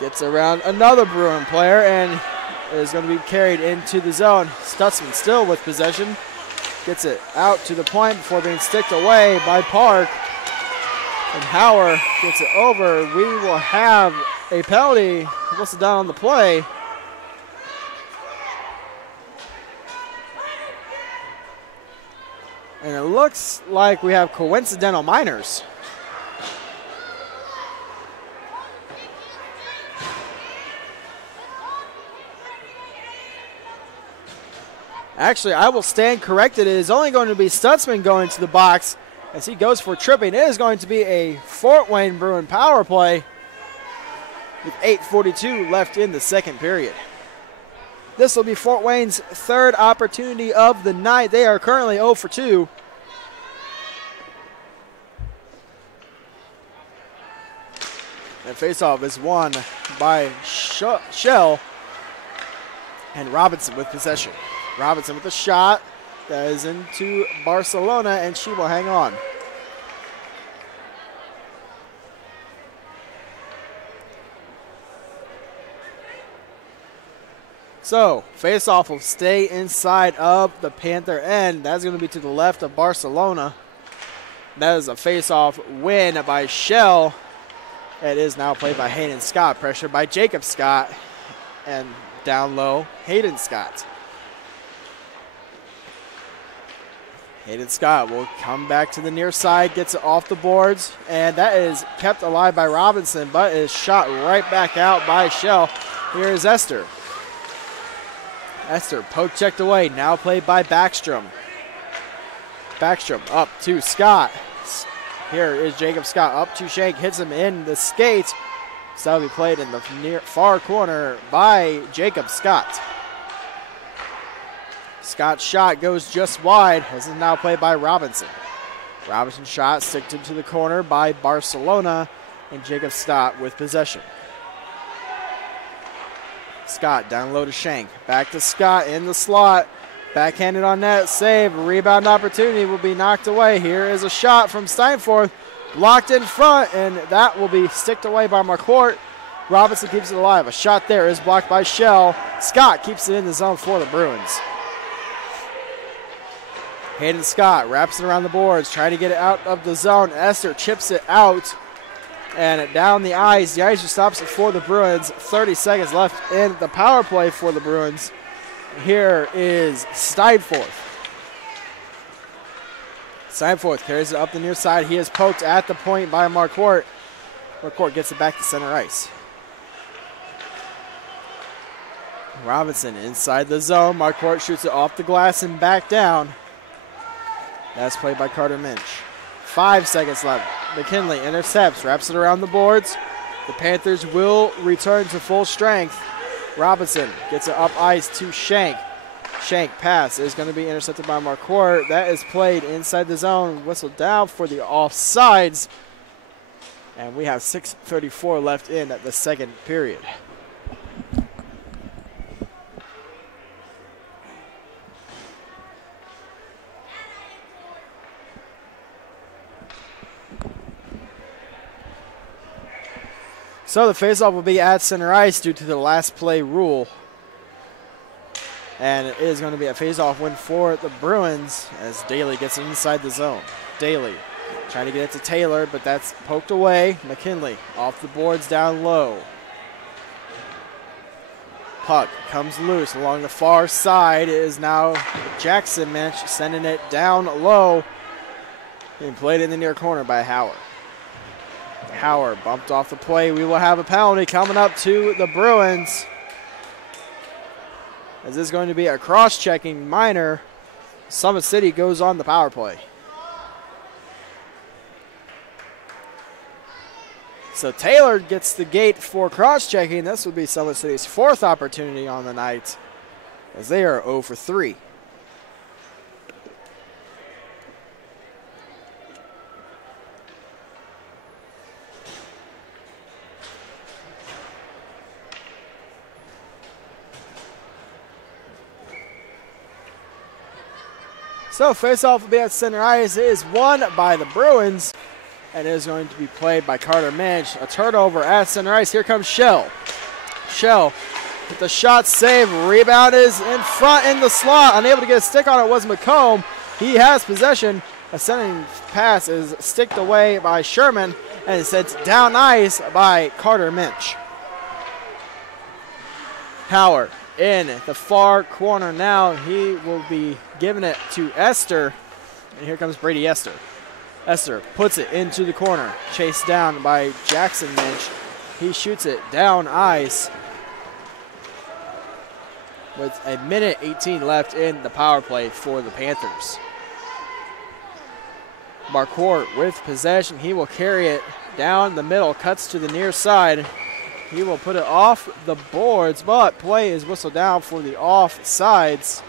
Gets around another Bruin player and is going to be carried into the zone. Stutzman still with possession. Gets it out to the point before being sticked away by Park. And Hauer gets it over. We will have a penalty. What's it done on the play? And it looks like we have coincidental minors. Actually, I will stand corrected. It is only going to be Stutzman going to the box as he goes for tripping. It is going to be a Fort Wayne Bruin power play with 8:42 left in the second period. This will be Fort Wayne's third opportunity of the night. They are currently 0 for 2. And faceoff is won by Shell and Robinson with possession. Robinson with a shot that is into Barcelona, and she will hang on. So, faceoff will stay inside of the Panther end. That's going to be to the left of Barcelona. That is a faceoff win by Shell. It is now played by Hayden Scott. Pressure by Jacob Scott. And down low, Hayden Scott. Hayden Scott will come back to the near side, gets it off the boards, and that is kept alive by Robinson, but is shot right back out by Shell. Here is Esther. Esther poke checked away, now played by Backstrom. Backstrom up to Scott. Here is Jacob Scott up to Shank, hits him in the skates. So that'll be played in the near far corner by Jacob Scott. Scott's shot goes just wide. This is now played by Robinson. Robinson's shot sticked into the corner by Barcelona, and Jacob Scott with possession. Scott down low to Shank. Back to Scott in the slot. Backhanded on net. Save. Rebound opportunity will be knocked away. Here is a shot from Steinforth. Blocked in front, and that will be sticked away by Marquardt. Robinson keeps it alive. A shot there is blocked by Shell. Scott keeps it in the zone for the Bruins. Hayden Scott wraps it around the boards, trying to get it out of the zone. Esther chips it out, and down the ice. The ice stops it for the Bruins. 30 seconds left in the power play for the Bruins. Here is Steinforth. Steinforth carries it up the near side. He is poked at the point by Marquardt. Marquardt gets it back to center ice. Robinson inside the zone. Marquardt shoots it off the glass and back down. That's played by Carter Minch. 5 seconds left. McKinley intercepts, wraps it around the boards. The Panthers will return to full strength. Robinson gets it up ice to Shank. Shank pass is going to be intercepted by Marquardt. That is played inside the zone. Whistled down for the offsides. And we have 6:34 left in the second period. So the faceoff will be at center ice due to the last play rule. And it is going to be a faceoff win for the Bruins as Daly gets inside the zone. Daly trying to get it to Taylor, but that's poked away. McKinley off the boards down low. Puck comes loose along the far side. It is now Jackson Minch sending it down low. Being played in the near corner by Howard. Howard bumped off the play. We will have a penalty coming up to the Bruins. As this is going to be a cross-checking minor. Summit City goes on the power play. So Taylor gets the gate for cross-checking. This would be Summit City's 4th opportunity on the night, as they are 0 for 3. So face-off will be at center ice. It is won by the Bruins, and it is going to be played by Carter Minch. A turnover at center ice. Here comes Shell. Shell with the shot save. Rebound is in front in the slot. Unable to get a stick on it was McComb. He has possession. A sending pass is sticked away by Sherman, and it's sent down ice by Carter Minch. Howard in the far corner now. He will be giving it to Esther. And here comes Brady Esther. Esther puts it into the corner. Chased down by Jackson Minch. He shoots it down ice. With 1:18 left in the power play for the Panthers. Marquardt with possession. He will carry it down the middle. Cuts to the near side. He will put it off the boards, but play is whistled down for the offsides.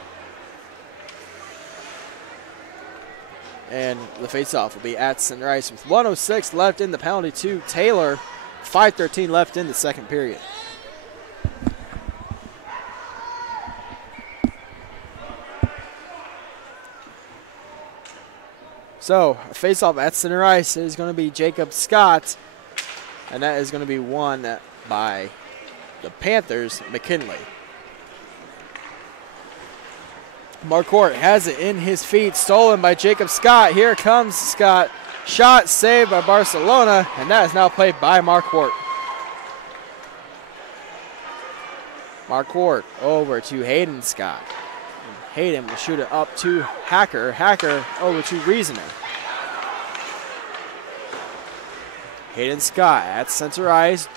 And the faceoff will be at center ice with 1:06 left in the penalty to Taylor. 5:13 left in the second period. So, a faceoff at center ice is going to be Jacob Scott, and that is going to be won by the Panthers, McKinley. Marquardt has it in his feet, stolen by Jacob Scott. Here comes Scott. Shot saved by Barcelona, and that is now played by Marquardt. Marquardt over to Hayden Scott. Hayden will shoot it up to Hacker. Hacker over to Reasoner. Hayden Scott at center ice.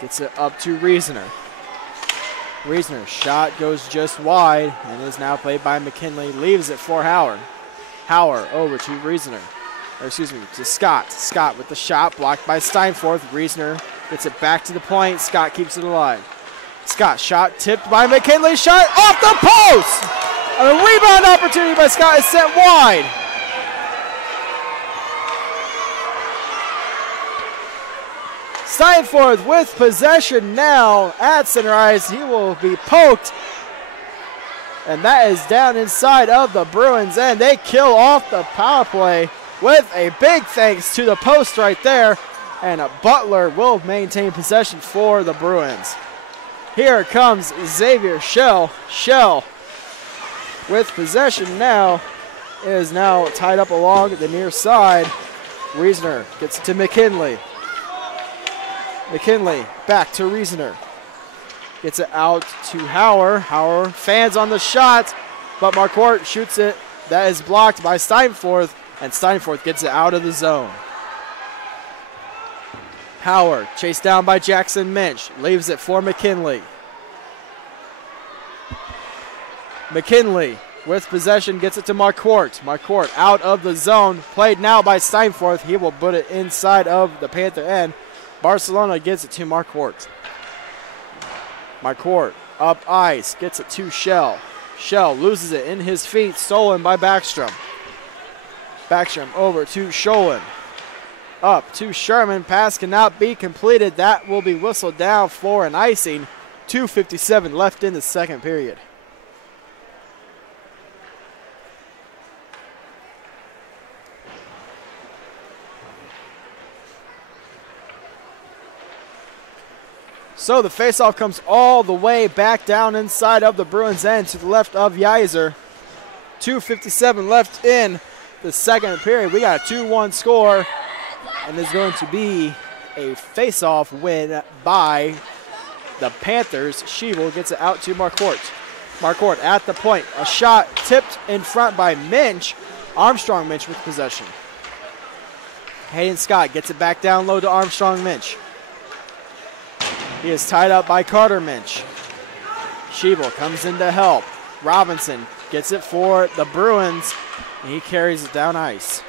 Gets it up to Reasoner. Reasoner shot goes just wide and is now played by McKinley. Leaves it for Howard. Howard over to Reasoner. Or excuse me, to Scott. Scott with the shot blocked by Steinforth. Reasoner gets it back to the point. Scott keeps it alive. Scott shot tipped by McKinley. Shot off the post! And a rebound opportunity by Scott is sent wide. Steinforth with possession now at center ice. He will be poked. And that is down inside of the Bruins end. They kill off the power play with a big thanks to the post right there. And Butler will maintain possession for the Bruins. Here comes Xavier Shell. Shell with possession now is now tied up along the near side. Reasoner gets it to McKinley. McKinley back to Reasoner. Gets it out to Howard. Howard fans on the shot, but Marquardt shoots it. That is blocked by Steinforth, and Steinforth gets it out of the zone. Howard chased down by Jackson Minch. Leaves it for McKinley. McKinley with possession gets it to Marquardt. Marquardt out of the zone. Played now by Steinforth. He will put it inside of the Panther end. Barcelona gets it to Marquardt. Marquardt up ice. Gets it to Shell. Shell loses it in his feet. Stolen by Backstrom. Backstrom over to Sholin. Up to Sherman. Pass cannot be completed. That will be whistled down for an icing. 2:57 left in the second period. So the faceoff comes all the way back down inside of the Bruins end to the left of Yeiser. 2:57 left in the second period. We got a 2-1 score, and there's going to be a faceoff win by the Panthers. Sheevel gets it out to Marquardt. Marquardt at the point. A shot tipped in front by Minch. Armstrong Minch with possession. Hayden Scott gets it back down low to Armstrong Minch. He is tied up by Carter Minch. Sheeble comes in to help. Robinson gets it for the Bruins. And he carries it down ice.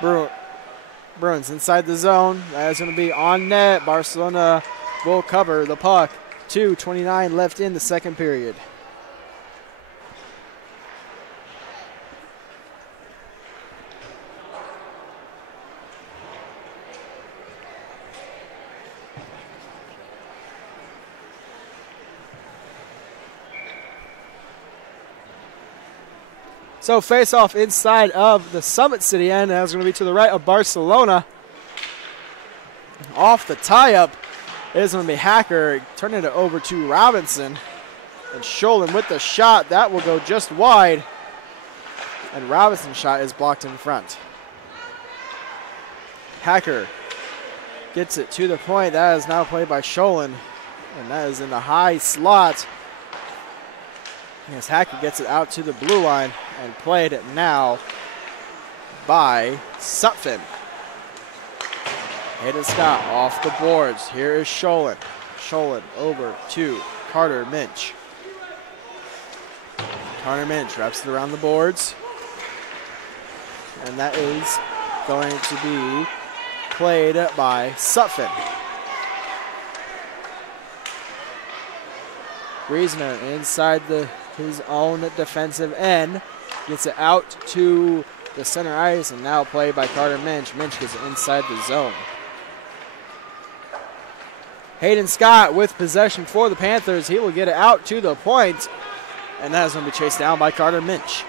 Bruins inside the zone. That is going to be on net. Barcelona will cover the puck. 2:29 left in the second period. So face-off inside of the Summit City end. That's going to be to the right of Barcelona. Off the tie-up is going to be Hacker, turning it over to Robinson. And Sholin with the shot. That will go just wide. And Robinson's shot is blocked in front. Hacker gets it to the point. That is now played by Sholin. And that is in the high slot. As Hacker gets it out to the blue line and played it now by Sutphin. Hayden Scott off the boards. Here is Sholin. Sholin over to Carter Minch. Carter Minch wraps it around the boards. And that is going to be played by Sutphin. Reasoner inside his own defensive end. Gets it out to the center ice and now played by Carter Minch. Minch gets it inside the zone. Hayden Scott with possession for the Panthers. He will get it out to the point. And that is going to be chased down by Carter Minch.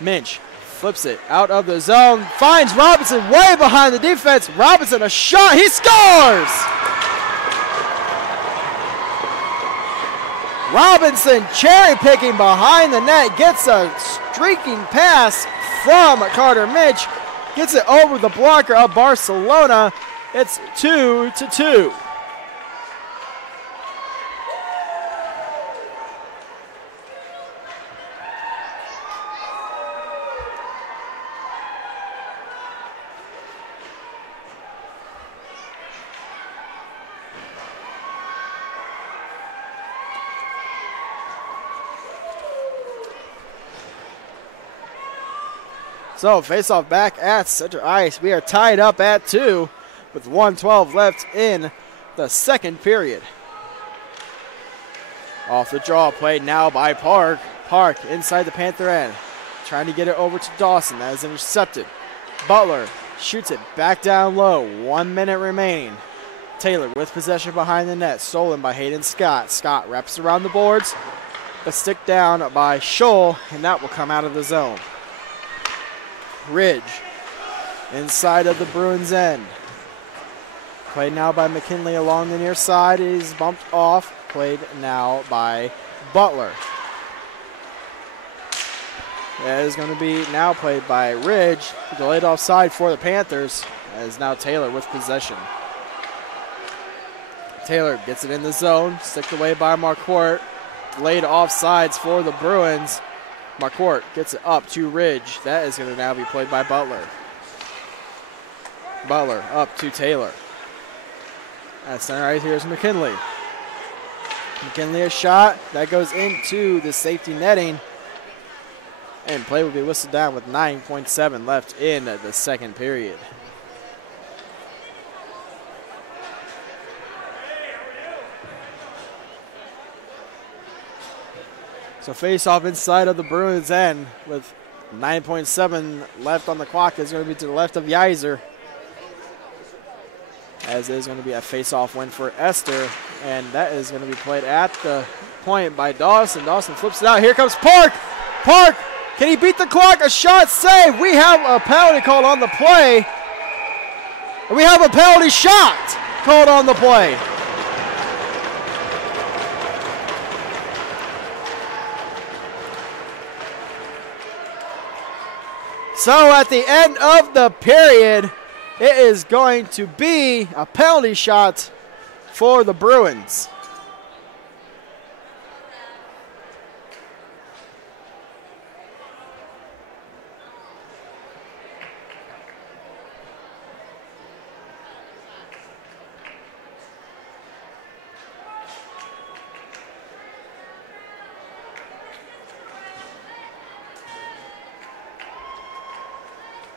Minch flips it out of the zone. Finds Robinson way behind the defense. Robinson a shot. He scores! Robinson cherry picking behind the net, gets a streaking pass from Carter Minch, gets it over the blocker of Barcelona. It's 2-2. So face-off back at center ice. We are tied up at 2 with 1:12 left in the second period. Off the draw, played now by Park. Park inside the Panther end. Trying to get it over to Dawson. That is intercepted. Butler shoots it back down low. 1 minute remaining. Taylor with possession behind the net. Stolen by Hayden Scott. Scott wraps around the boards. A stick down by Scholl, and that will come out of the zone. Ridge inside of the Bruins end. Played now by McKinley along the near side. Is bumped off. Played now by Butler. That is going to be now played by Ridge. Delayed offside for the Panthers. As now Taylor with possession. Taylor gets it in the zone. Sticked away by Marquardt. Delayed offsides for the Bruins. Marquardt gets it up to Ridge. That is going to now be played by Butler. Butler up to Taylor. At center right here is McKinley. McKinley a shot. That goes into the safety netting. And play will be whistled down with 9.7 left in the second period. So face off inside of the Bruins end with 9.7 left on the clock is going to be to the left of Yeiser. As is going to be a face-off win for Esther. And that is going to be played at the point by Dawson. Dawson flips it out. Here comes Park. Park, can he beat the clock? A shot save. We have a penalty called on the play. And we have a penalty shot called on the play. So at the end of the period, it is going to be a penalty shot for the Bruins.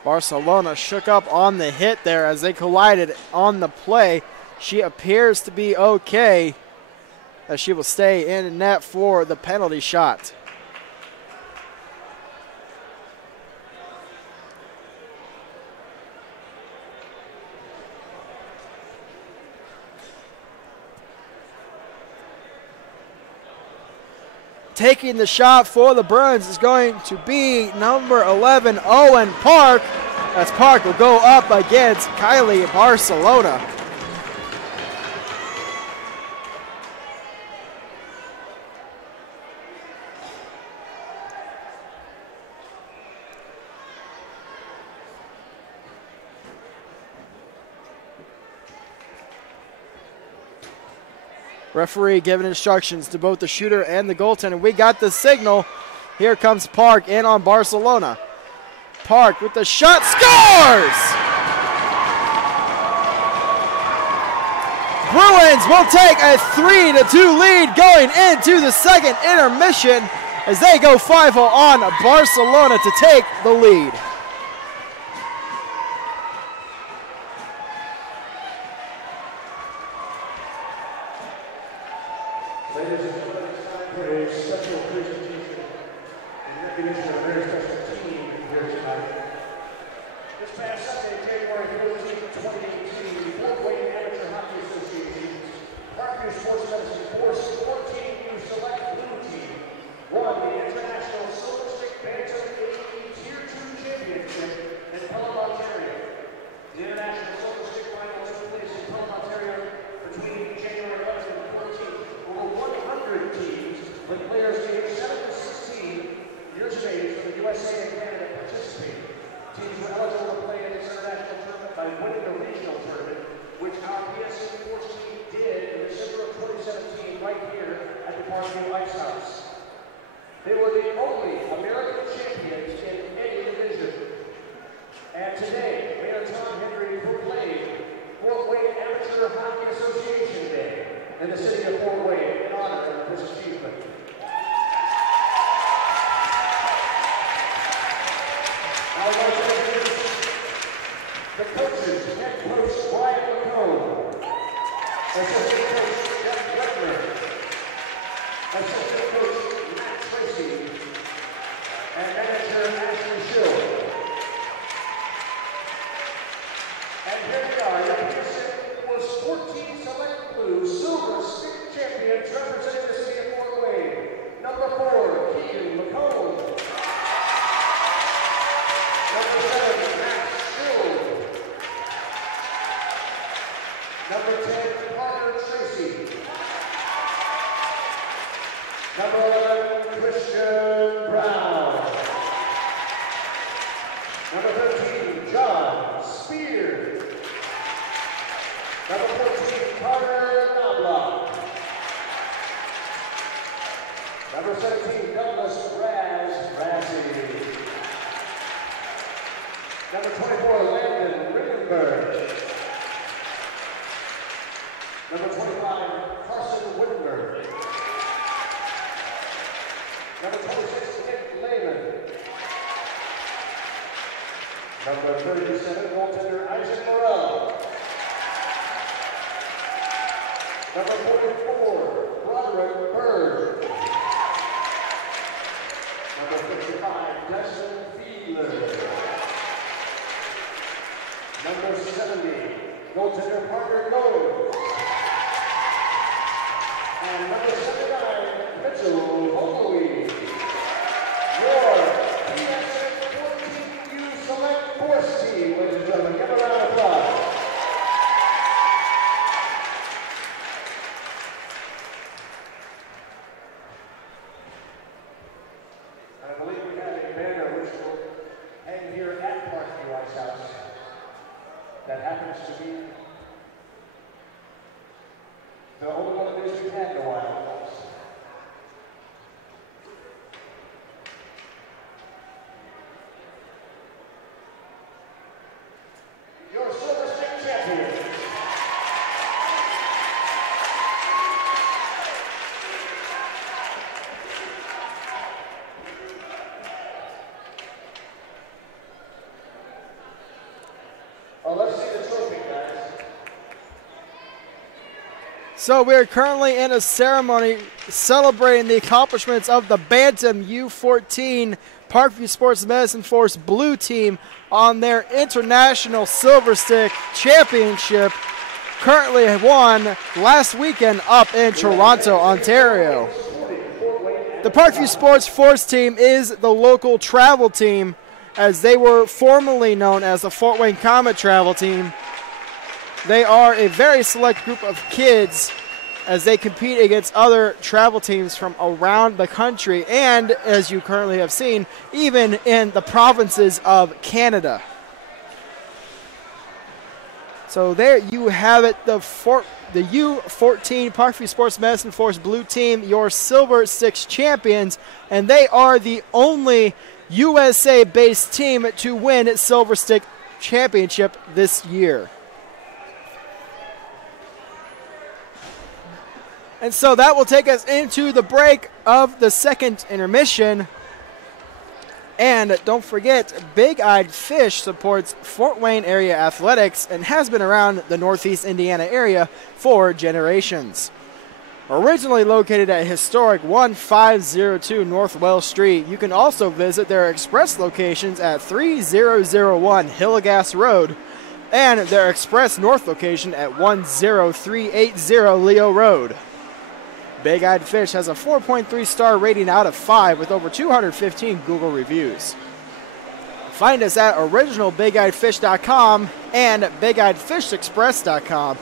Barcelona shook up on the hit there as they collided on the play. She appears to be okay as she will stay in net for the penalty shot. Taking the shot for the Bruins is going to be number 11, Owen Park. As Park will go up against Kylie Barcelona. Referee giving instructions to both the shooter and the goaltender. We got the signal. Here comes Park in on Barcelona. Park with the shot, scores! Bruins will take a 3-2 lead going into the second intermission as they go 5-0 on Barcelona to take the lead. Number 24, Landon Ringenberg. Number 25, Carson Wittenberg. Number 26, Nick Lehman. Number 37, goaltender Isaac Morrell. Number 44, Broderick Bird. Number 55, Desmond Fiedler. Number 70, goaltender Parker Gold. And number 79, Mitchell Vogelweed. Your PSM 14U Select Force Team, ladies and gentlemen. Give a round of applause. I believe we have a banner which will hang here at Parkview Ice House that happens to be the only one of these we've had in a while. Your Silver Stick champion. Oh, let's see the trophy, guys. So we're currently in a ceremony celebrating the accomplishments of the Bantam U14 Parkview Sports Medicine Force Blue Team on their International Silver Stick Championship, currently won last weekend up in Toronto, Ontario. The Parkview Sports Force Team is the local travel team, as they were formerly known as the Fort Wayne Comet Travel Team. They are a very select group of kids as they compete against other travel teams from around the country and, as you currently have seen, even in the provinces of Canada. So there you have it, the U14 Parkview Sports Medicine Force Blue Team, your Silver Six champions, and they are the only USA-based team to win Silver Stick Championship this year. And so that will take us into the break of the second intermission. And don't forget, Big Eyed Fish supports Fort Wayne area athletics and has been around the Northeast Indiana area for generations. Originally located at historic 1502 North Wells Street, you can also visit their express locations at 3001 Hillegas Road and their express north location at 10380 Leo Road. Big Eyed Fish has a 4.3 star rating out of 5 with over 215 Google reviews. Find us at originalbigeyedfish.com and bigeyedfishexpress.com.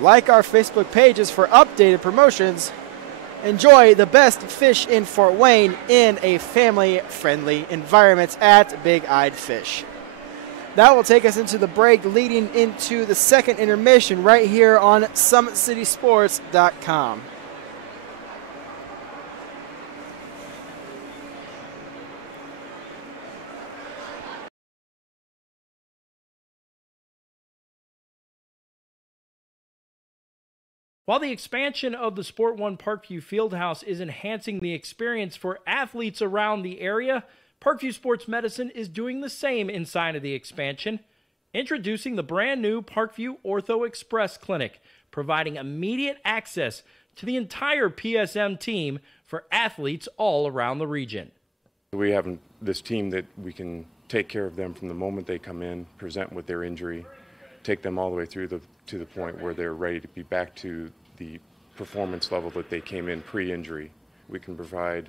Like our Facebook pages for updated promotions. Enjoy the best fish in Fort Wayne in a family-friendly environment at Big Eyed Fish. That will take us into the break leading into the second intermission right here on SummitCitySports.com. While the expansion of the Sport One Parkview Fieldhouse is enhancing the experience for athletes around the area, Parkview Sports Medicine is doing the same inside of the expansion, introducing the brand new Parkview Ortho Express Clinic, providing immediate access to the entire PSM team for athletes all around the region. We have this team that we can take care of them from the moment they come in, present with their injury, take them all the way through to the point where they're ready to be back to the performance level that they came in pre-injury. We can provide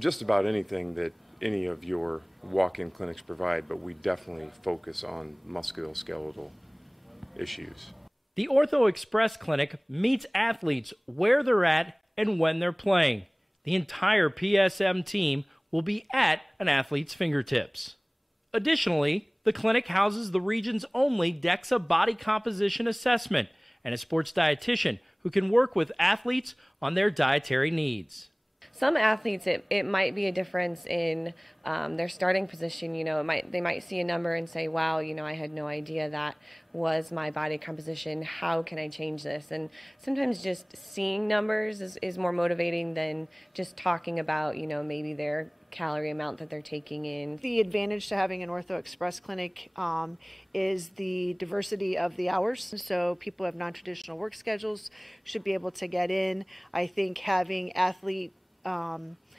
just about anything that any of your walk-in clinics provide, but we definitely focus on musculoskeletal issues. The Ortho Express Clinic meets athletes where they're at and when they're playing. The entire PSM team will be at an athlete's fingertips. Additionally, the clinic houses the region's only DEXA body composition assessment and a sports dietitian who can work with athletes on their dietary needs. some athletes, it might be a difference in their starting position. You know, they might see a number and say, wow, you know, I had no idea that was my body composition. How can I change this? And sometimes just seeing numbers is more motivating than just talking about, you know, maybe their calorie amount that they're taking in. The advantage to having an Ortho Express clinic is the diversity of the hours. So people who have non-traditional work schedules should be able to get in. I think having athlete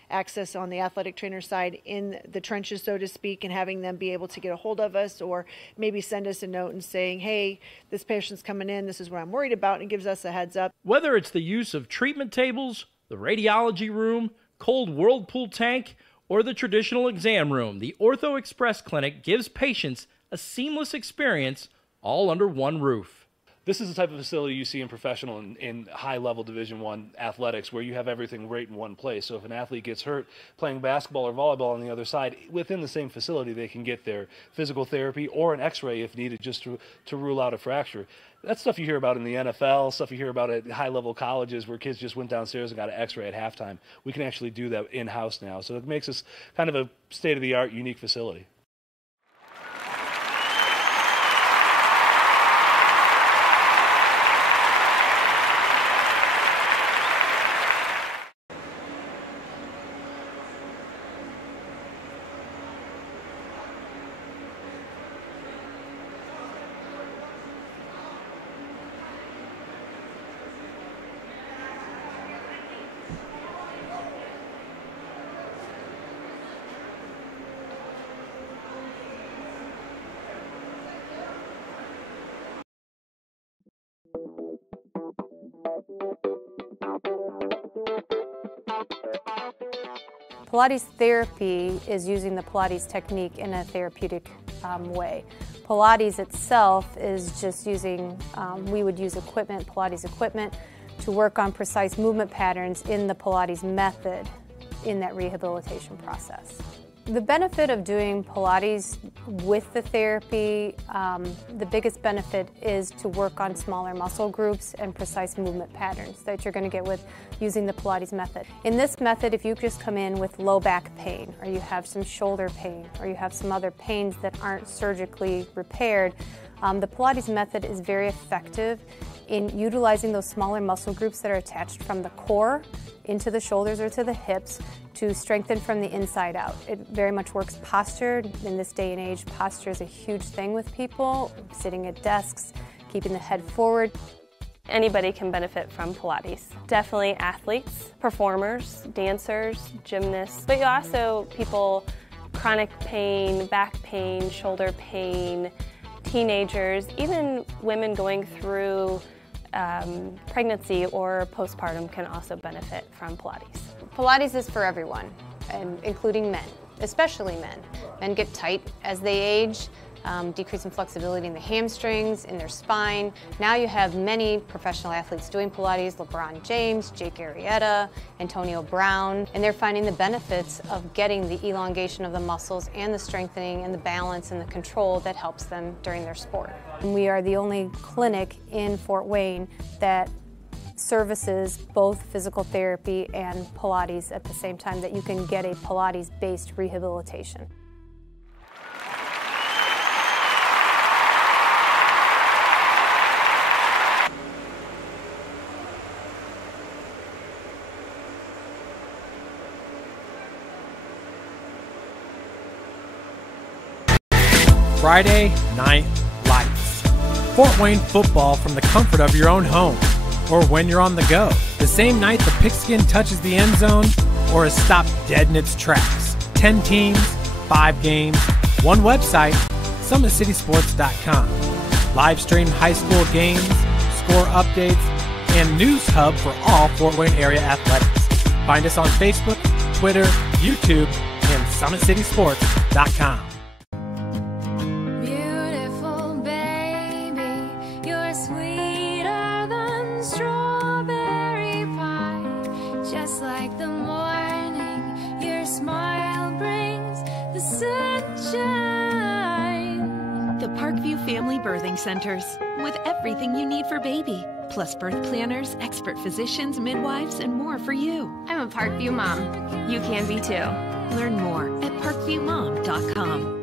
access on the athletic trainer side in the trenches, so to speak, and having them be able to get a hold of us or maybe send us a note and saying, hey, this patient's coming in, this is what I'm worried about, and it gives us a heads up. Whether it's the use of treatment tables, the radiology room, cold whirlpool tank, or the traditional exam room, the Ortho Express Clinic gives patients a seamless experience all under one roof. This is the type of facility you see in professional and high-level Division I athletics where you have everything right in one place. So if an athlete gets hurt playing basketball or volleyball on the other side, within the same facility they can get their physical therapy or an x-ray if needed just to rule out a fracture. That's stuff you hear about in the NFL, stuff you hear about at high-level colleges where kids just went downstairs and got an x-ray at halftime. We can actually do that in-house now. So it makes us kind of a state-of-the-art, unique facility. Pilates therapy is using the Pilates technique in a therapeutic way. Pilates itself is just using, we would use equipment, Pilates equipment, to work on precise movement patterns in the Pilates method in that rehabilitation process. The benefit of doing Pilates with the therapy, the biggest benefit is to work on smaller muscle groups and precise movement patterns that you're going to get with using the Pilates method. In this method, if you just come in with low back pain, or you have some shoulder pain, or you have some other pains that aren't surgically repaired, the Pilates method is very effective in utilizing those smaller muscle groups that are attached from the core into the shoulders or to the hips to strengthen from the inside out. It very much works posture. In this day and age, posture is a huge thing with people, sitting at desks, keeping the head forward. Anybody can benefit from Pilates. Definitely athletes, performers, dancers, gymnasts, but also people, chronic pain, back pain, shoulder pain, teenagers, even women going through pregnancy or postpartum can also benefit from Pilates. Pilates is for everyone, and including men, especially men. Men get tight as they age, decrease in flexibility in the hamstrings, in their spine. Now you have many professional athletes doing Pilates, LeBron James, Jake Arrieta, Antonio Brown, and they're finding the benefits of getting the elongation of the muscles and the strengthening and the balance and the control that helps them during their sport. And we are the only clinic in Fort Wayne that services both physical therapy and Pilates at the same time, that you can get a Pilates-based rehabilitation. Friday Night Lights. Fort Wayne football from the comfort of your own home, or when you're on the go. The same night the pigskin touches the end zone, or is stopped dead in its tracks. 10 teams, 5 games, one website, SummitCitySports.com. Live stream high school games, score updates, and news hub for all Fort Wayne area athletics. Find us on Facebook, Twitter, YouTube, and SummitCitySports.com. The Parkview Family Birthing Centers, with everything you need for baby, plus birth planners, expert physicians, midwives, and more for you. I'm a Parkview mom. You can be too. Learn more at parkviewmom.com.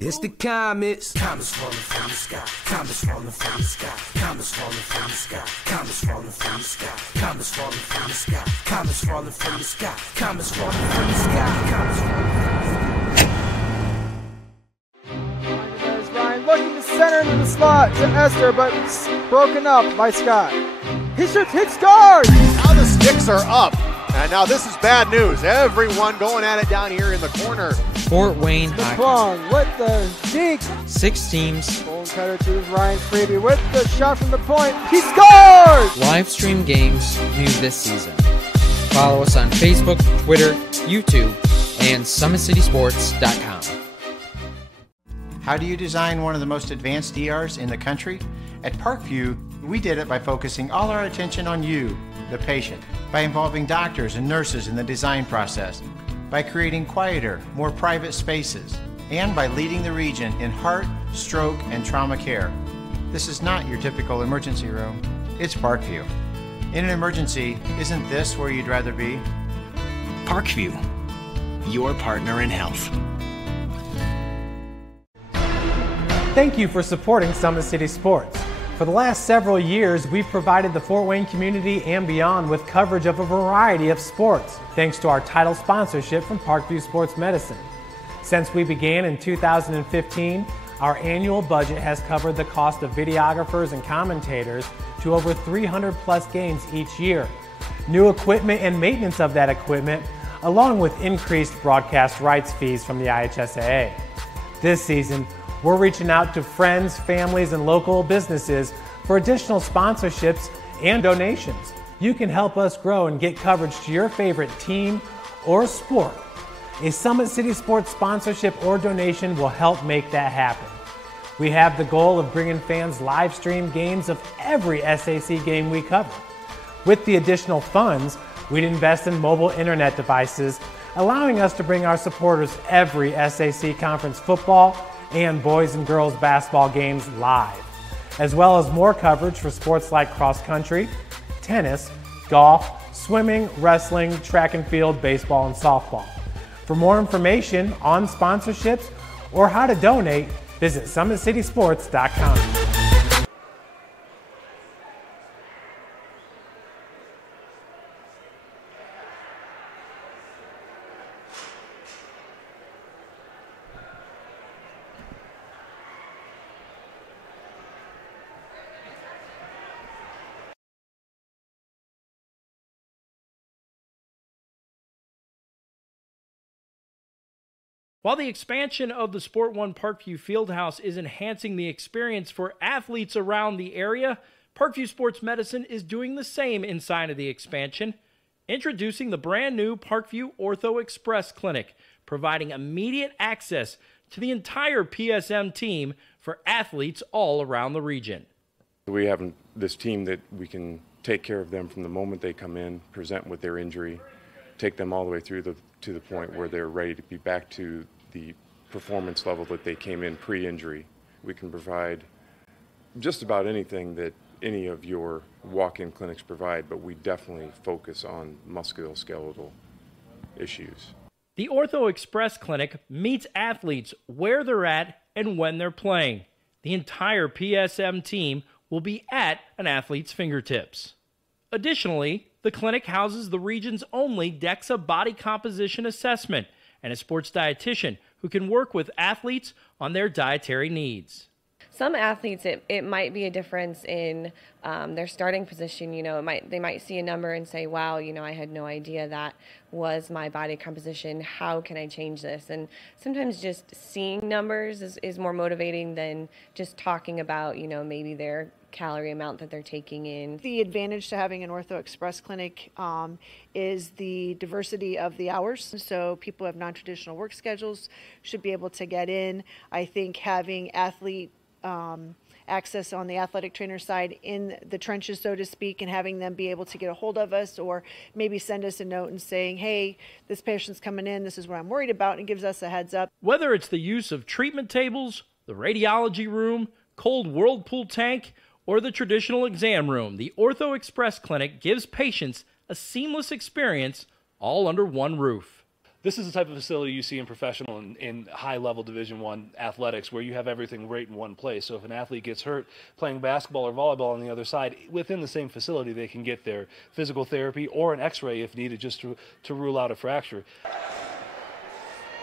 It's the comets. Comets falling from the sky. Comets falling from the sky. Comets falling from the sky. Comets falling from the sky. Comets falling from the sky. Comets falling from the sky. Comets falling from the sky. Comets falling from the sky. There's Ryan looking to center into the slot to Esther, but broken up by Scott. He shoots, hit, scores! Now the sticks are up. And now this is bad news. Everyone going at it down here in the corner. Fort Wayne Hockey. Long with the deke. 6 teams. Bone cutter to Ryan Freeby with the shot from the point. He scores! Live stream games new this season. Follow us on Facebook, Twitter, YouTube, and SummitCitySports.com. How do you design one of the most advanced ERs in the country? At Parkview, we did it by focusing all our attention on you, the patient, by involving doctors and nurses in the design process, by creating quieter, more private spaces, and by leading the region in heart, stroke, and trauma care. This is not your typical emergency room. It's Parkview. In an emergency, isn't this where you'd rather be? Parkview, your partner in health. Thank you for supporting Summit City Sports. For the last several years, we've provided the Fort Wayne community and beyond with coverage of a variety of sports, thanks to our title sponsorship from Parkview Sports Medicine. Since we began in 2015, our annual budget has covered the cost of videographers and commentators to over 300 plus games each year. New equipment and maintenance of that equipment, along with increased broadcast rights fees from the IHSAA. This season, we're reaching out to friends, families, and local businesses for additional sponsorships and donations. You can help us grow and get coverage to your favorite team or sport. A Summit City Sports sponsorship or donation will help make that happen. We have the goal of bringing fans live stream games of every SAC game we cover. With the additional funds, we'd invest in mobile internet devices, allowing us to bring our supporters every SAC conference football and boys and girls basketball games live, as well as more coverage for sports like cross country, tennis, golf, swimming, wrestling, track and field, baseball, and softball. For more information on sponsorships or how to donate, visit SummitCitySports.com. While the expansion of the Sport One Parkview Fieldhouse is enhancing the experience for athletes around the area, Parkview Sports Medicine is doing the same inside of the expansion. Introducing the brand new Parkview Ortho Express Clinic, providing immediate access to the entire PSM team for athletes all around the region. We have this team that we can take care of them from the moment they come in, present with their injury, take them all the way through to the point where they're ready to be back to the performance level that they came in pre-injury. We can provide just about anything that any of your walk-in clinics provide, but we definitely focus on musculoskeletal issues. The Ortho Express Clinic meets athletes where they're at and when they're playing. The entire PSM team will be at an athlete's fingertips. Additionally, the clinic houses the region's only DEXA body composition assessment and a sports dietitian who can work with athletes on their dietary needs. Some athletes, it might be a difference in their starting position. They might see a number and say, wow, I had no idea that was my body composition. How can I change this? And sometimes just seeing numbers is more motivating than just talking about, maybe their calorie amount that they're taking in. The advantage to having an Ortho Express clinic is the diversity of the hours. So people who have non-traditional work schedules should be able to get in. I think having athlete access on the athletic trainer side in the trenches, so to speak, and having them be able to get a hold of us or maybe send us a note and saying, hey, this patient's coming in, this is what I'm worried about, and gives us a heads up. Whether it's the use of treatment tables, the radiology room, cold whirlpool tank, or the traditional exam room, the Ortho Express Clinic gives patients a seamless experience all under one roof. This is the type of facility you see in professional and high-level Division I athletics where you have everything right in one place. So if an athlete gets hurt playing basketball or volleyball on the other side, within the same facility they can get their physical therapy or an x-ray if needed just to rule out a fracture.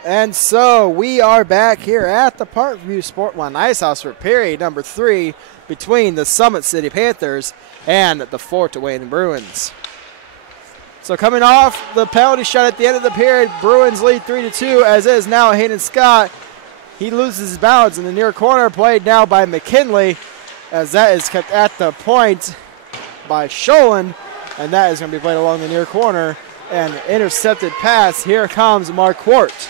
And so we are back here at the Parkview Sport One Ice House for period number 3 between the Summit City Panthers and the Fort Wayne Bruins. So coming off the penalty shot at the end of the period, Bruins lead 3-2, as is now Hayden Scott. He loses his balance in the near corner, played now by McKinley, as that is kept at the point by Sholin, and that is going to be played along the near corner. An intercepted pass. Here comes Marquardt.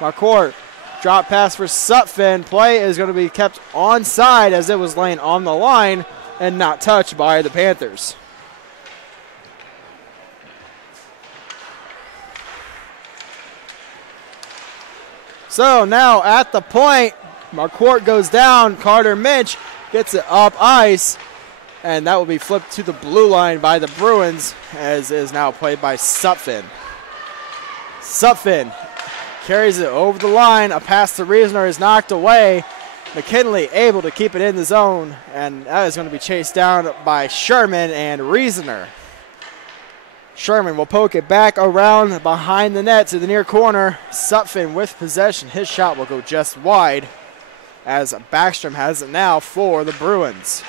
Marquardt, drop pass for Sutphin. Play is going to be kept onside as it was laying on the line and not touched by the Panthers. So now at the point, Marquardt goes down. Carter Minch gets it up ice, and that will be flipped to the blue line by the Bruins, as is now played by Sutphin. Sutphin carries it over the line. A pass to Reisner is knocked away. McKinley able to keep it in the zone, and that is going to be chased down by Sherman and Reisner. Sherman will poke it back around behind the net to the near corner. Sutphin with possession. His shot will go just wide, as Backstrom has it now for the Bruins.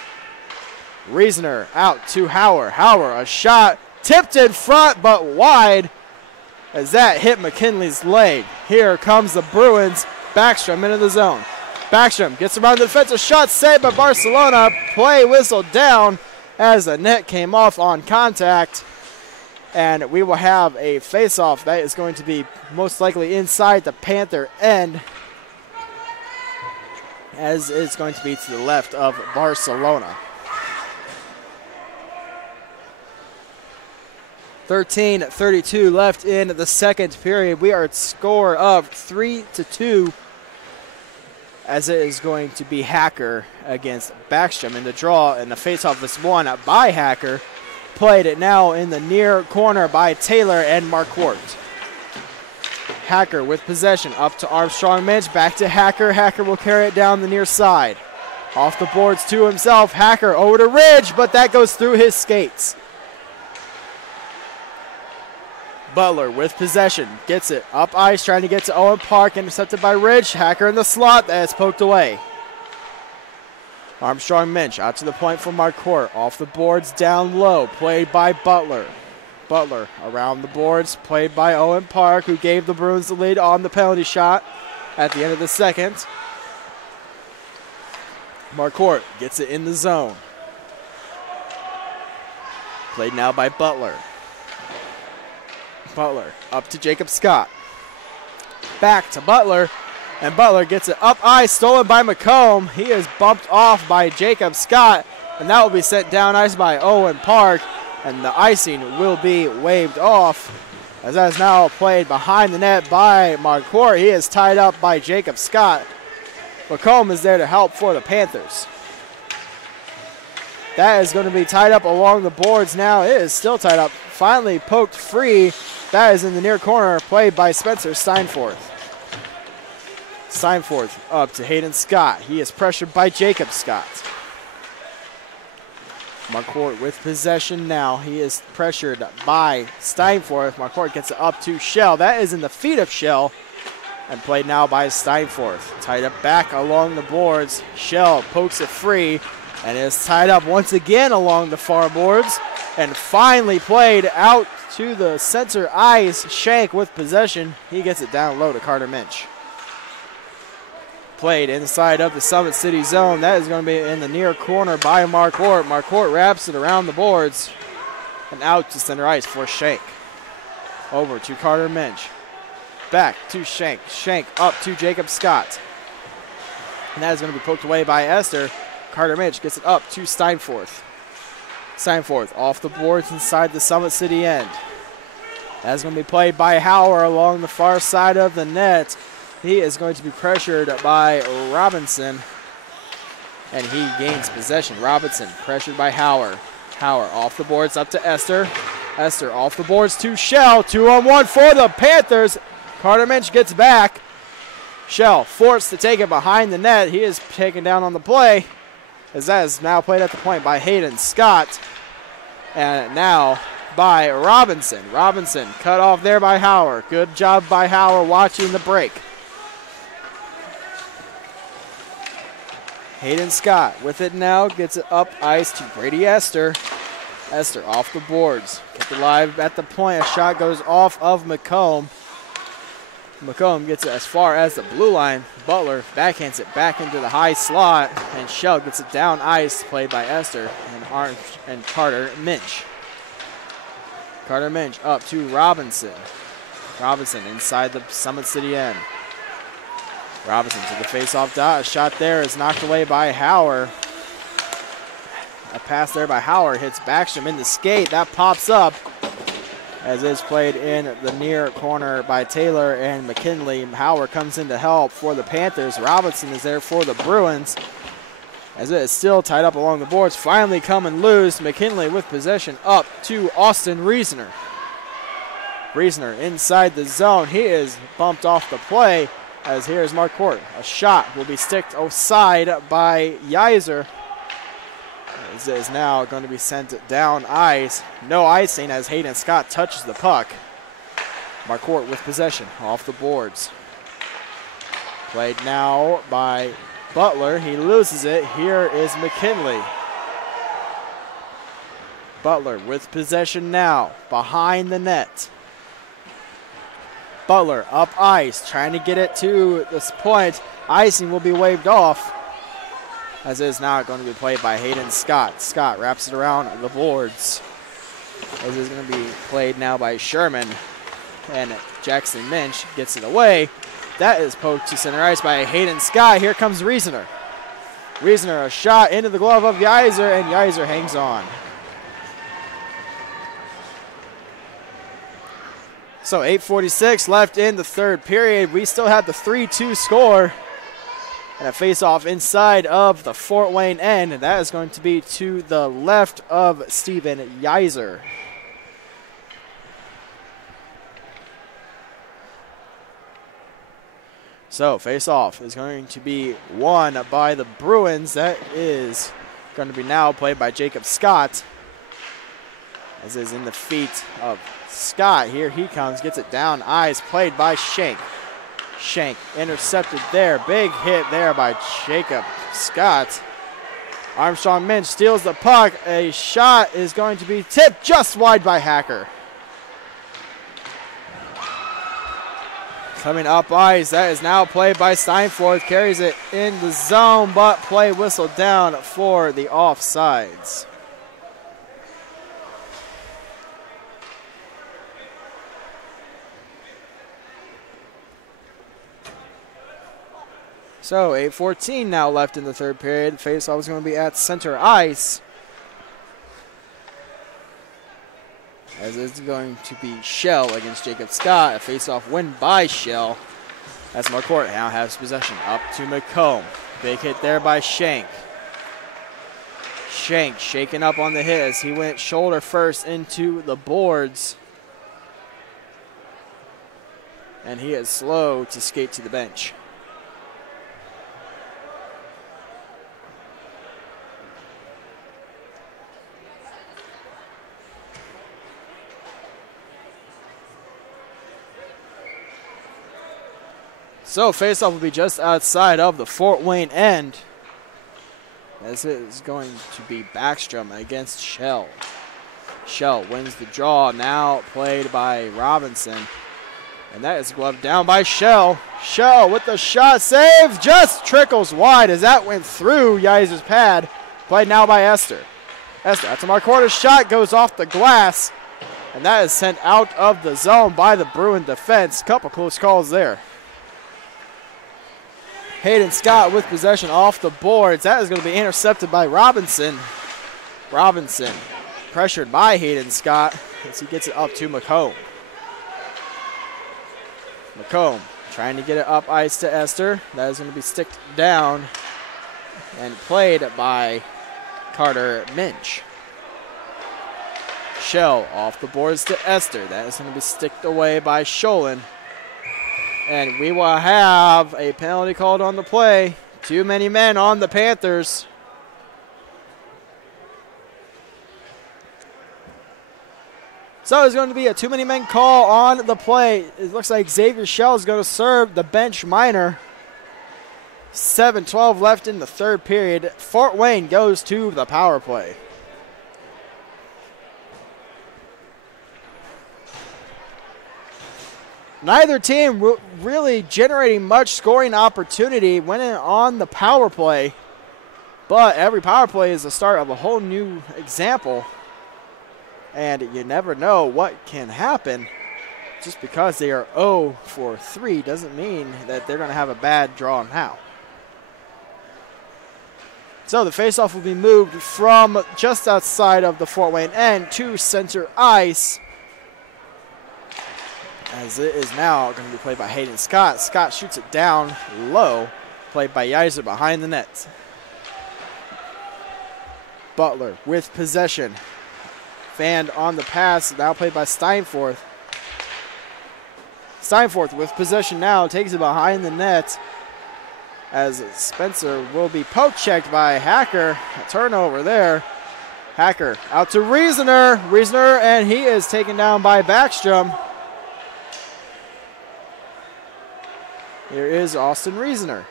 Reisner out to Hauer. Hauer, a shot tipped in front but wide, as that hit McKinley's leg. Here comes the Bruins. Backstrom into the zone. Backstrom gets around the defensive shot, saved by Barcelona. Play whistled down as the net came off on contact. And we will have a face-off that is going to be most likely inside the Panther end, as it's going to be to the left of Barcelona. 13:32 left in the second period. We are at score of 3-2, as it is going to be Hacker against Backstrom in the draw, and the face-off is won by Hacker. Played it now in the near corner by Taylor and Marquardt. Hacker with possession up to Armstrong Minch, back to Hacker. Hacker will carry it down the near side. Off the boards to himself. Hacker over to Ridge, but that goes through his skates. Butler with possession, gets it up ice, trying to get to Owen Park, intercepted by Ridge. Hacker in the slot, that's poked away. Armstrong Minch out to the point for Marquardt. Off the boards, down low, played by Butler. Butler around the boards, played by Owen Park, who gave the Bruins the lead on the penalty shot at the end of the second. Marquardt gets it in the zone. Played now by Butler. Butler up to Jacob Scott. Back to Butler. And Butler gets it up ice, stolen by McComb. He is bumped off by Jacob Scott, and that will be sent down ice by Owen Park, and the icing will be waved off, as that is now played behind the net by Marquardt. He is tied up by Jacob Scott. McComb is there to help for the Panthers. That is going to be tied up along the boards now. It is still tied up. Finally poked free. That is in the near corner, played by Spencer Steinforth. Steinforth up to Hayden Scott. He is pressured by Jacob Scott. Marquardt with possession now. He is pressured by Steinforth. Marquardt gets it up to Shell. That is in the feet of Shell, and played now by Steinforth. Tied up back along the boards. Shell pokes it free and is tied up once again along the far boards, and finally played out to the center ice. Shank with possession. He gets it down low to Carter Minch. Played inside of the Summit City zone. That is going to be in the near corner by Marquardt. Marquardt wraps it around the boards and out to center ice for Shank. Over to Carter Minch. Back to Shank. Shank up to Jacob Scott. And that is going to be poked away by Esther. Carter Minch gets it up to Steinforth. Steinforth off the boards inside the Summit City end. That's going to be played by Hauer along the far side of the net. He is going to be pressured by Robinson. and he gains possession. Robinson pressured by Hauer. Hauer off the boards up to Esther. Esther off the boards to Shell. 2-on-1 for the Panthers. Carter Minch gets back. Shell forced to take it behind the net. He is taken down on the play, as that is now played at the point by Hayden Scott. And now by Robinson. Robinson cut off there by Hauer. Good job by Hauer watching the break. Hayden Scott with it now, gets it up ice to Brady Esther. Esther off the boards. Kept it live at the point. A shot goes off of McComb. McComb gets it as far as the blue line. Butler backhands it back into the high slot, and Shell gets it down ice, played by Esther and Carter Minch. Carter Minch up to Robinson. Robinson inside the Summit City end. Robinson to the face-off dot. A shot there is knocked away by Hauer. A pass there by Hauer hits Backstrom in the skate. That pops up, as is played in the near corner by Taylor and McKinley. Hauer comes in to help for the Panthers. Robinson is there for the Bruins, as it is still tied up along the boards. Finally coming loose. McKinley with possession up to Austin Reasoner. Reasoner inside the zone. He is bumped off the play, as here is Mark Court. A shot will be sticked aside by Yiser. This is now going to be sent down ice. No icing as Hayden Scott touches the puck. Marquardt with possession off the boards. Played now by Butler. He loses it. Here is McKinley. Butler with possession now behind the net. Butler up ice, trying to get it to this point. Icing will be waved off, as it is now going to be played by Hayden Scott. Scott wraps it around the boards, as it is going to be played now by Sherman, and Jackson Minch gets it away. That is poked to center ice by Hayden Scott. Here comes Reasoner. Reasoner, a shot into the glove of Yiser, and Yiser hangs on. So 8:46 left in the third period. We still have the 3-2 score. And a face-off inside of the Fort Wayne end. And that is going to be to the left of Steven Yiser. So face-off is going to be won by the Bruins. That is going to be now played by Jacob Scott, as is in the feet of Scott. Here he comes, gets it down ice, played by Shank. Shank intercepted there. Big hit there by Jacob Scott. Armstrong Minch steals the puck. A shot is going to be tipped just wide by Hacker. Coming up ice, that is now played by Steinforth. Carries it in the zone, but play whistled down for the offsides. So 8:14 now left in the third period. Faceoff is going to be at center ice, as it's going to be Shell against Jacob Scott. A faceoff win by Shell, as Marquardt now has possession up to McComb. Big hit there by Shank. Shank shaken up on the hit as he went shoulder first into the boards, and he is slow to skate to the bench. So faceoff will be just outside of the Fort Wayne end, as it is going to be Backstrom against Shell. Shell wins the draw, now played by Robinson, and that is gloved down by Shell. Shell with the shot, save, just trickles wide as that went through Yiser's pad. Played now by Esther. Esther, that's a Marquardt's shot, goes off the glass, and that is sent out of the zone by the Bruin defense. Couple close calls there. Hayden Scott with possession off the boards. That is going to be intercepted by Robinson. Robinson pressured by Hayden Scott as he gets it up to McComb. McComb trying to get it up ice to Esther. That is going to be sticked down and played by Carter Minch. Shell off the boards to Esther. That is going to be sticked away by Sholin. And we will have a penalty called on the play. Too many men on the Panthers. So it's going to be a too many men call on the play. It looks like Xavier Shell is going to serve the bench minor. 7:12 left in the third period. Fort Wayne goes to the power play. Neither team really generating much scoring opportunity winning on the power play. But every power play is the start of a whole new example. And you never know what can happen. Just because they are 0 for 3 doesn't mean that they're going to have a bad draw now. So the faceoff will be moved from just outside of the Fort Wayne end to center ice. As it is now going to be played by Hayden Scott. Scott shoots it down low. Played by Yeiser behind the net. Butler with possession. Fanned on the pass. Now played by Steinforth. Steinforth with possession now. Takes it behind the net. As Spencer will be poke checked by Hacker. A turnover there. Hacker out to Reasoner. Reasoner, and he is taken down by Backstrom. Here is Austin Reasoner.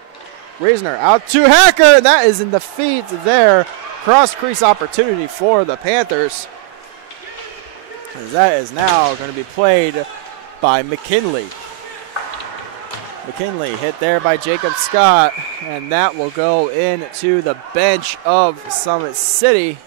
Reasoner out to Hacker, and that is in the feet there. Cross-crease opportunity for the Panthers. As that is now going to be played by McKinley. McKinley hit there by Jacob Scott, and that will go into the bench of Summit City.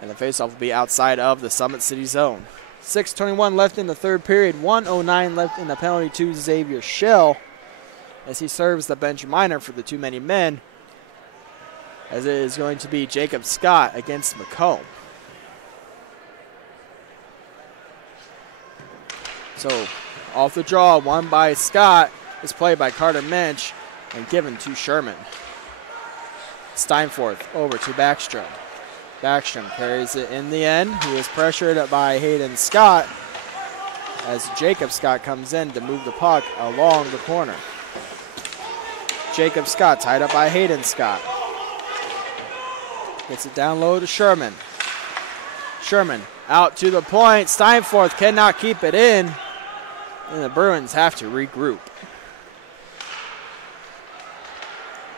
And the faceoff will be outside of the Summit City zone. 6:21 left in the third period. 1:09 left in the penalty to Xavier Shell as he serves the bench minor for the too many men. As it is going to be Jacob Scott against Macomb. So off the draw, won by Scott, is played by Carter Minch and given to Sherman. Steinforth over to Backstrom. Backstrom carries it in the end. He is pressured by Hayden Scott as Jacob Scott comes in to move the puck along the corner. Jacob Scott tied up by Hayden Scott. Gets it down low to Sherman. Sherman out to the point. Steinforth cannot keep it in. And the Bruins have to regroup.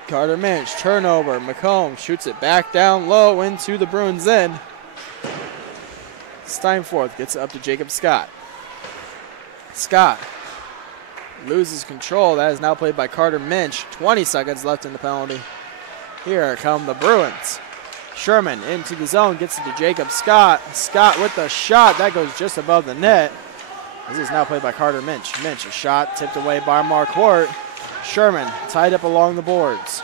Carter Minch, turnover. Macomb shoots it back down low into the Bruins end. Steinforth gets it up to Jacob Scott. Scott loses control. That is now played by Carter Minch. 20 seconds left in the penalty. Here come the Bruins. Sherman into the zone, gets it to Jacob Scott. Scott with the shot. That goes just above the net. This is now played by Carter Minch. Minch, a shot tipped away by Marquardt. Sherman tied up along the boards.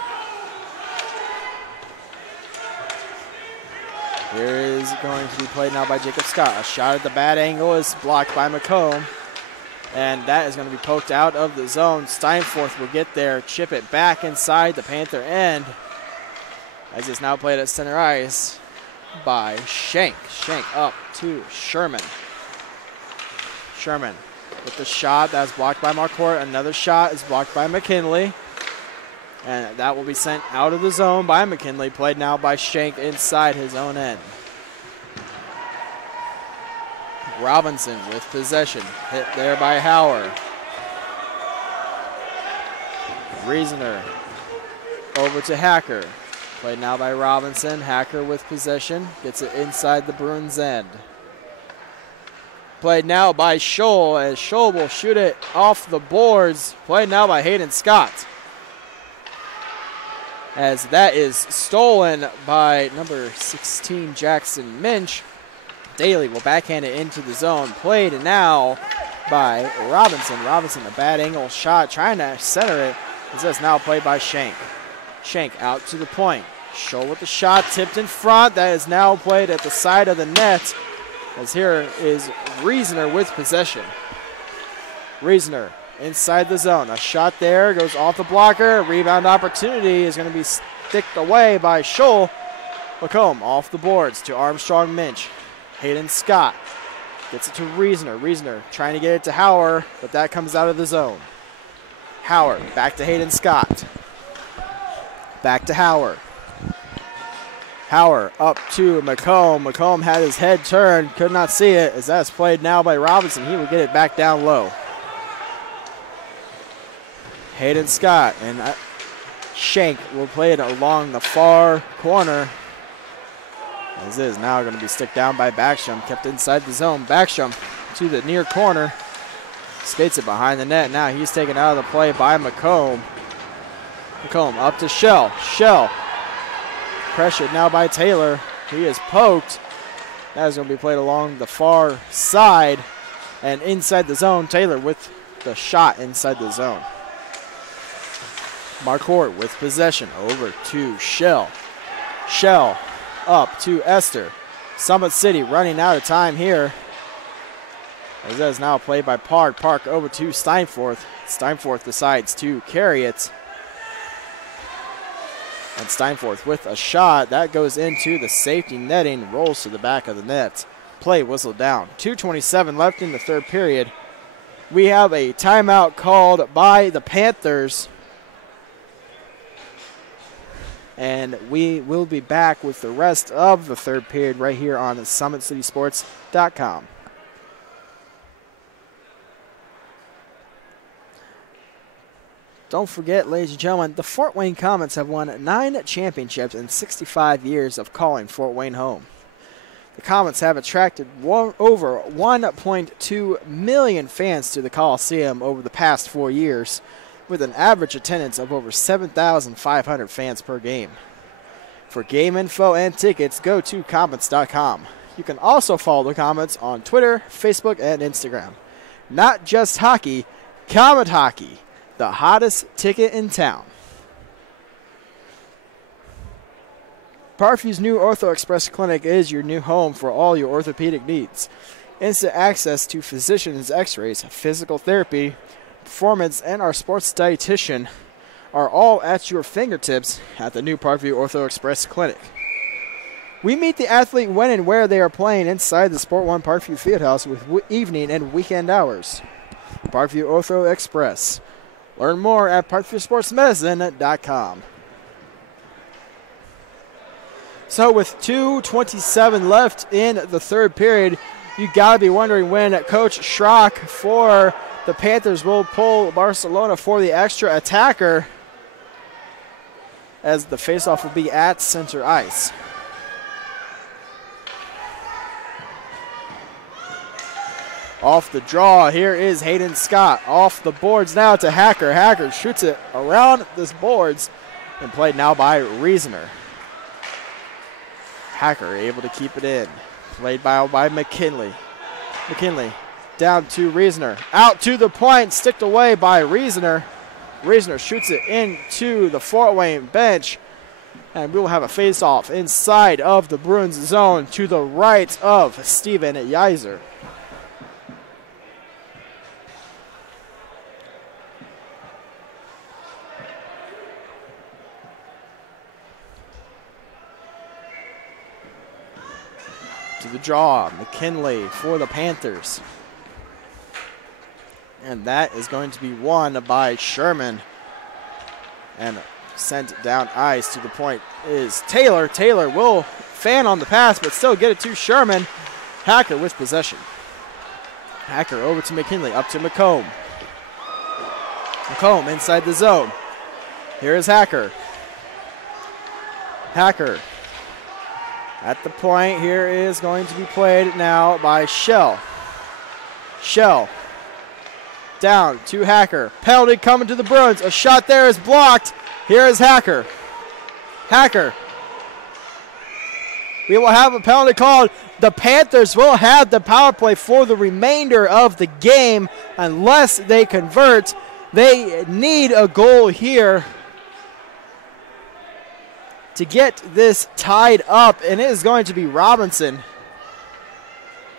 Here is going to be played now by Jacob Scott. A shot at the bad angle is blocked by Macomb. And that is going to be poked out of the zone. Steinforth will get there, chip it back inside the Panther end. As it's now played at center ice by Shank. Shank up to Sherman. Sherman with the shot. That's blocked by Marquardt. Another shot is blocked by McKinley. And that will be sent out of the zone by McKinley. Played now by Shank inside his own end. Robinson with possession. Hit there by Hauer. Reasoner over to Hacker. Played now by Robinson. Hacker with possession. Gets it inside the Bruins end. Played now by Scholl as Scholl will shoot it off the boards. Played now by Hayden Scott. As that is stolen by number 16, Jackson Minch. Daly will backhand it into the zone. Played now by Robinson. Robinson, a bad angle shot, trying to center it. This is now played by Shank. Shank out to the point. Scholl with the shot, tipped in front. That is now played at the side of the net. As here is Reasoner with possession. Reasoner inside the zone. A shot there goes off the blocker. Rebound opportunity is going to be sticked away by Scholl. McComb off the boards to Armstrong Minch. Hayden Scott gets it to Reasoner. Reasoner trying to get it to Hauer, but that comes out of the zone. Hauer back to Hayden Scott. Back to Hauer. Hauer up to McComb. McComb had his head turned, could not see it, as that's played now by Robinson. He will get it back down low. Hayden Scott and Shank will play it along the far corner. This is now going to be sticked down by Backstrom, kept inside the zone. Backstrom to the near corner, skates it behind the net. Now he's taken out of the play by McComb. McComb up to Shell. Shell pressured now by Taylor. He is poked. That is going to be played along the far side and inside the zone. Taylor with the shot inside the zone. Marquardt with possession over to Shell. Shell up to Esther. Summit City running out of time here. As that is now played by Park. Park over to Steinforth. Steinforth decides to carry it. And Steinforth with a shot. That goes into the safety netting. Rolls to the back of the net. Play whistled down. 2:27 left in the third period. We have a timeout called by the Panthers. And we will be back with the rest of the third period right here on SummitCitySports.com. Don't forget, ladies and gentlemen, the Fort Wayne Comets have won 9 championships in 65 years of calling Fort Wayne home. The Comets have attracted over 1.2 million fans to the Coliseum over the past 4 years, with an average attendance of over 7,500 fans per game. For game info and tickets, go to Comets.com. You can also follow the Comets on Twitter, Facebook, and Instagram. Not just hockey, Comet Hockey, the hottest ticket in town. Parkview's new Ortho Express Clinic is your new home for all your orthopedic needs. Instant access to physicians' x-rays, physical therapy, performance, and our sports dietitian are all at your fingertips at the new Parkview Ortho Express Clinic. We meet the athlete when and where they are playing inside the Sport 1 Parkview Fieldhouse with evening and weekend hours. Parkview Ortho Express. Learn more at parkviewsportsmedicine.com. So with 2:27 left in the third period, you got to be wondering when Coach Schrock for the Panthers will pull Barcelona for the extra attacker, as the faceoff will be at center ice. Off the draw, here is Hayden Scott. Off the boards now to Hacker. Hacker shoots it around this boards and played now by Reasoner. Hacker able to keep it in. Played by McKinley. McKinley down to Reasoner. Out to the point, sticked away by Reasoner. Reasoner shoots it into the Fort Wayne bench. And we will have a face-off inside of the Bruins zone to the right of Steven Yeiser. To the draw, McKinley for the Panthers. And that is going to be won by Sherman. And sent down ice to the point is Taylor. Taylor will fan on the pass, but still get it to Sherman. Hacker with possession. Hacker over to McKinley, up to McComb. McComb inside the zone. Here is Hacker. Hacker at the point. Here is going to be played now by Shell. Shell down to Hacker. Penalty coming to the Bruins. A shot there is blocked. Here is Hacker. Hacker. We will have a penalty called. The Panthers will have the power play for the remainder of the game unless they convert. They need a goal here to get this tied up, and it is going to be Robinson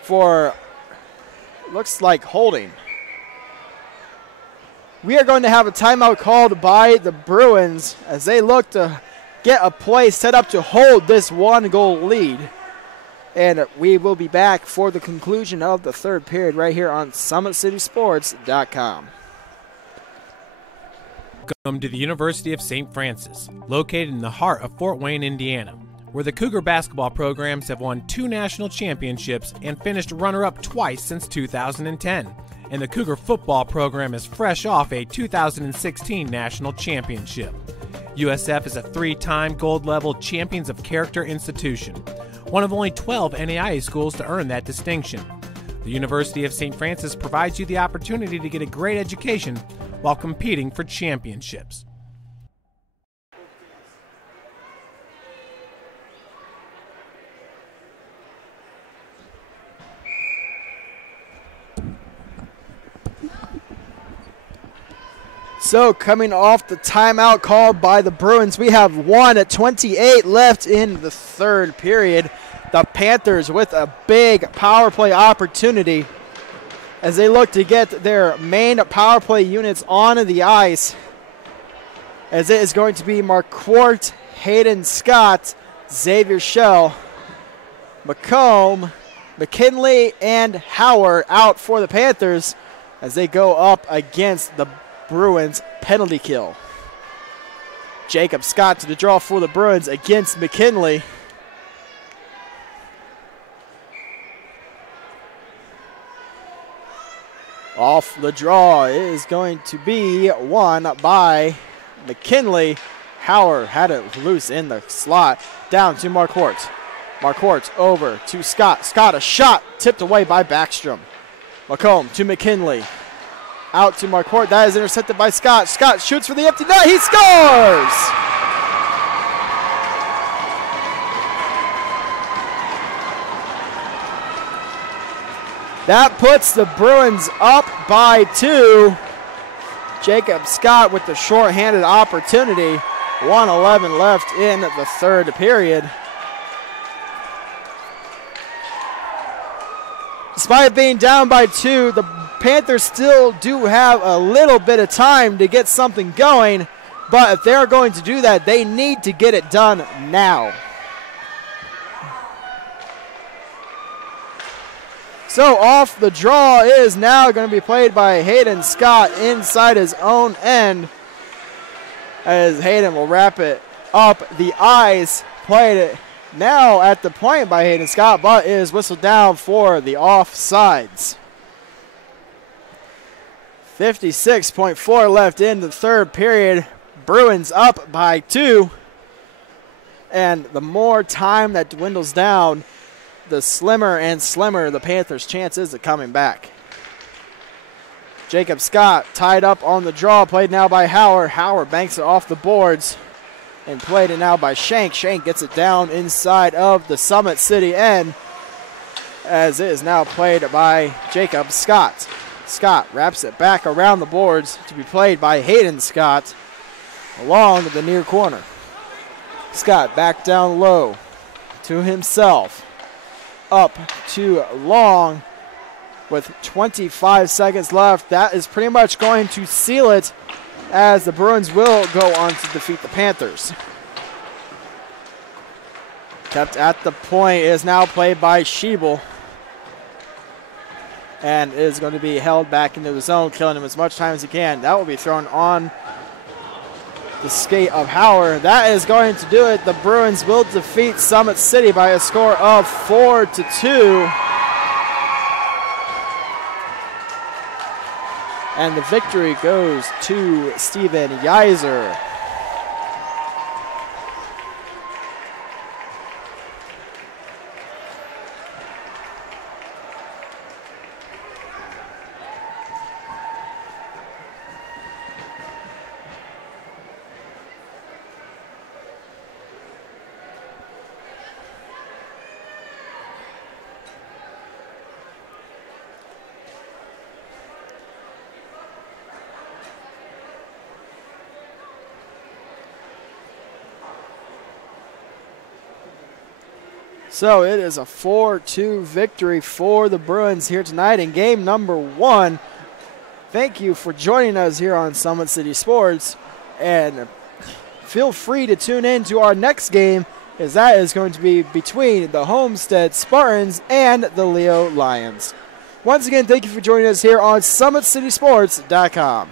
for, looks like holding. we are going to have a timeout called by the Bruins as they look to get a play set up to hold this 1-goal lead. And we will be back for the conclusion of the third period right here on SummitCitySports.com. Welcome to the University of St. Francis, located in the heart of Fort Wayne, Indiana, where the Cougar basketball programs have won 2 national championships and finished runner-up twice since 2010. And the Cougar football program is fresh off a 2016 national championship. USF is a 3-time gold-level Champions of Character institution, one of only 12 NAIA schools to earn that distinction. The University of St. Francis provides you the opportunity to get a great education while competing for championships. So coming off the timeout called by the Bruins, we have 1:28 left in the third period. The Panthers with a big power play opportunity as they look to get their main power play units onto the ice, as it is going to be Marquardt, Hayden Scott, Xavier Schell, McComb, McKinley, and Howard out for the Panthers as they go up against the Bruins penalty kill. Jacob Scott to the draw for the Bruins against McKinley. Off the draw is going to be won by McKinley. Howard had it loose in the slot. Down to Marquardt. Marquardt over to Scott. Scott, a shot tipped away by Backstrom. McComb to McKinley. Out to Marquardt. That is intercepted by Scott. Scott shoots for the empty net. He scores! That puts the Bruins up by 2. Jacob Scott with the shorthanded opportunity. 1:11 left in the third period. Despite being down by 2, the Panthers still do have a little bit of time to get something going, but if they're going to do that, they need to get it done now. So off the draw is now going to be played by Hayden Scott inside his own end, as Hayden will wrap it up the ice. Played it now at the point by Hayden Scott, but is whistled down for the offsides. 56.4 left in the third period. Bruins up by 2. And the more time that dwindles down, the slimmer and slimmer the Panthers' chances of coming back. Jacob Scott tied up on the draw, played now by Howard. Howard banks it off the boards and played it now by Shank. Shank gets it down inside of the Summit City end, as it is now played by Jacob Scott. Scott wraps it back around the boards to be played by Hayden Scott along the near corner. Scott back down low to himself. Up to Long with 25 seconds left. That is pretty much going to seal it, as the Bruins will go on to defeat the Panthers. Kept at the point is now played by Schiebel, and is going to be held back into the zone, killing him as much time as he can. That will be thrown on the skate of Howard. That is going to do it. The Bruins will defeat Summit City by a score of 4-2. And the victory goes to Steven Yeiser. So it is a 4-2 victory for the Bruins here tonight in game number 1 thank you for joining us here on Summit City Sports. And feel free to tune in to our next game, as that is going to be between the Homestead Spartans and the Leo Lions. Once again, thank you for joining us here on SummitCitySports.com.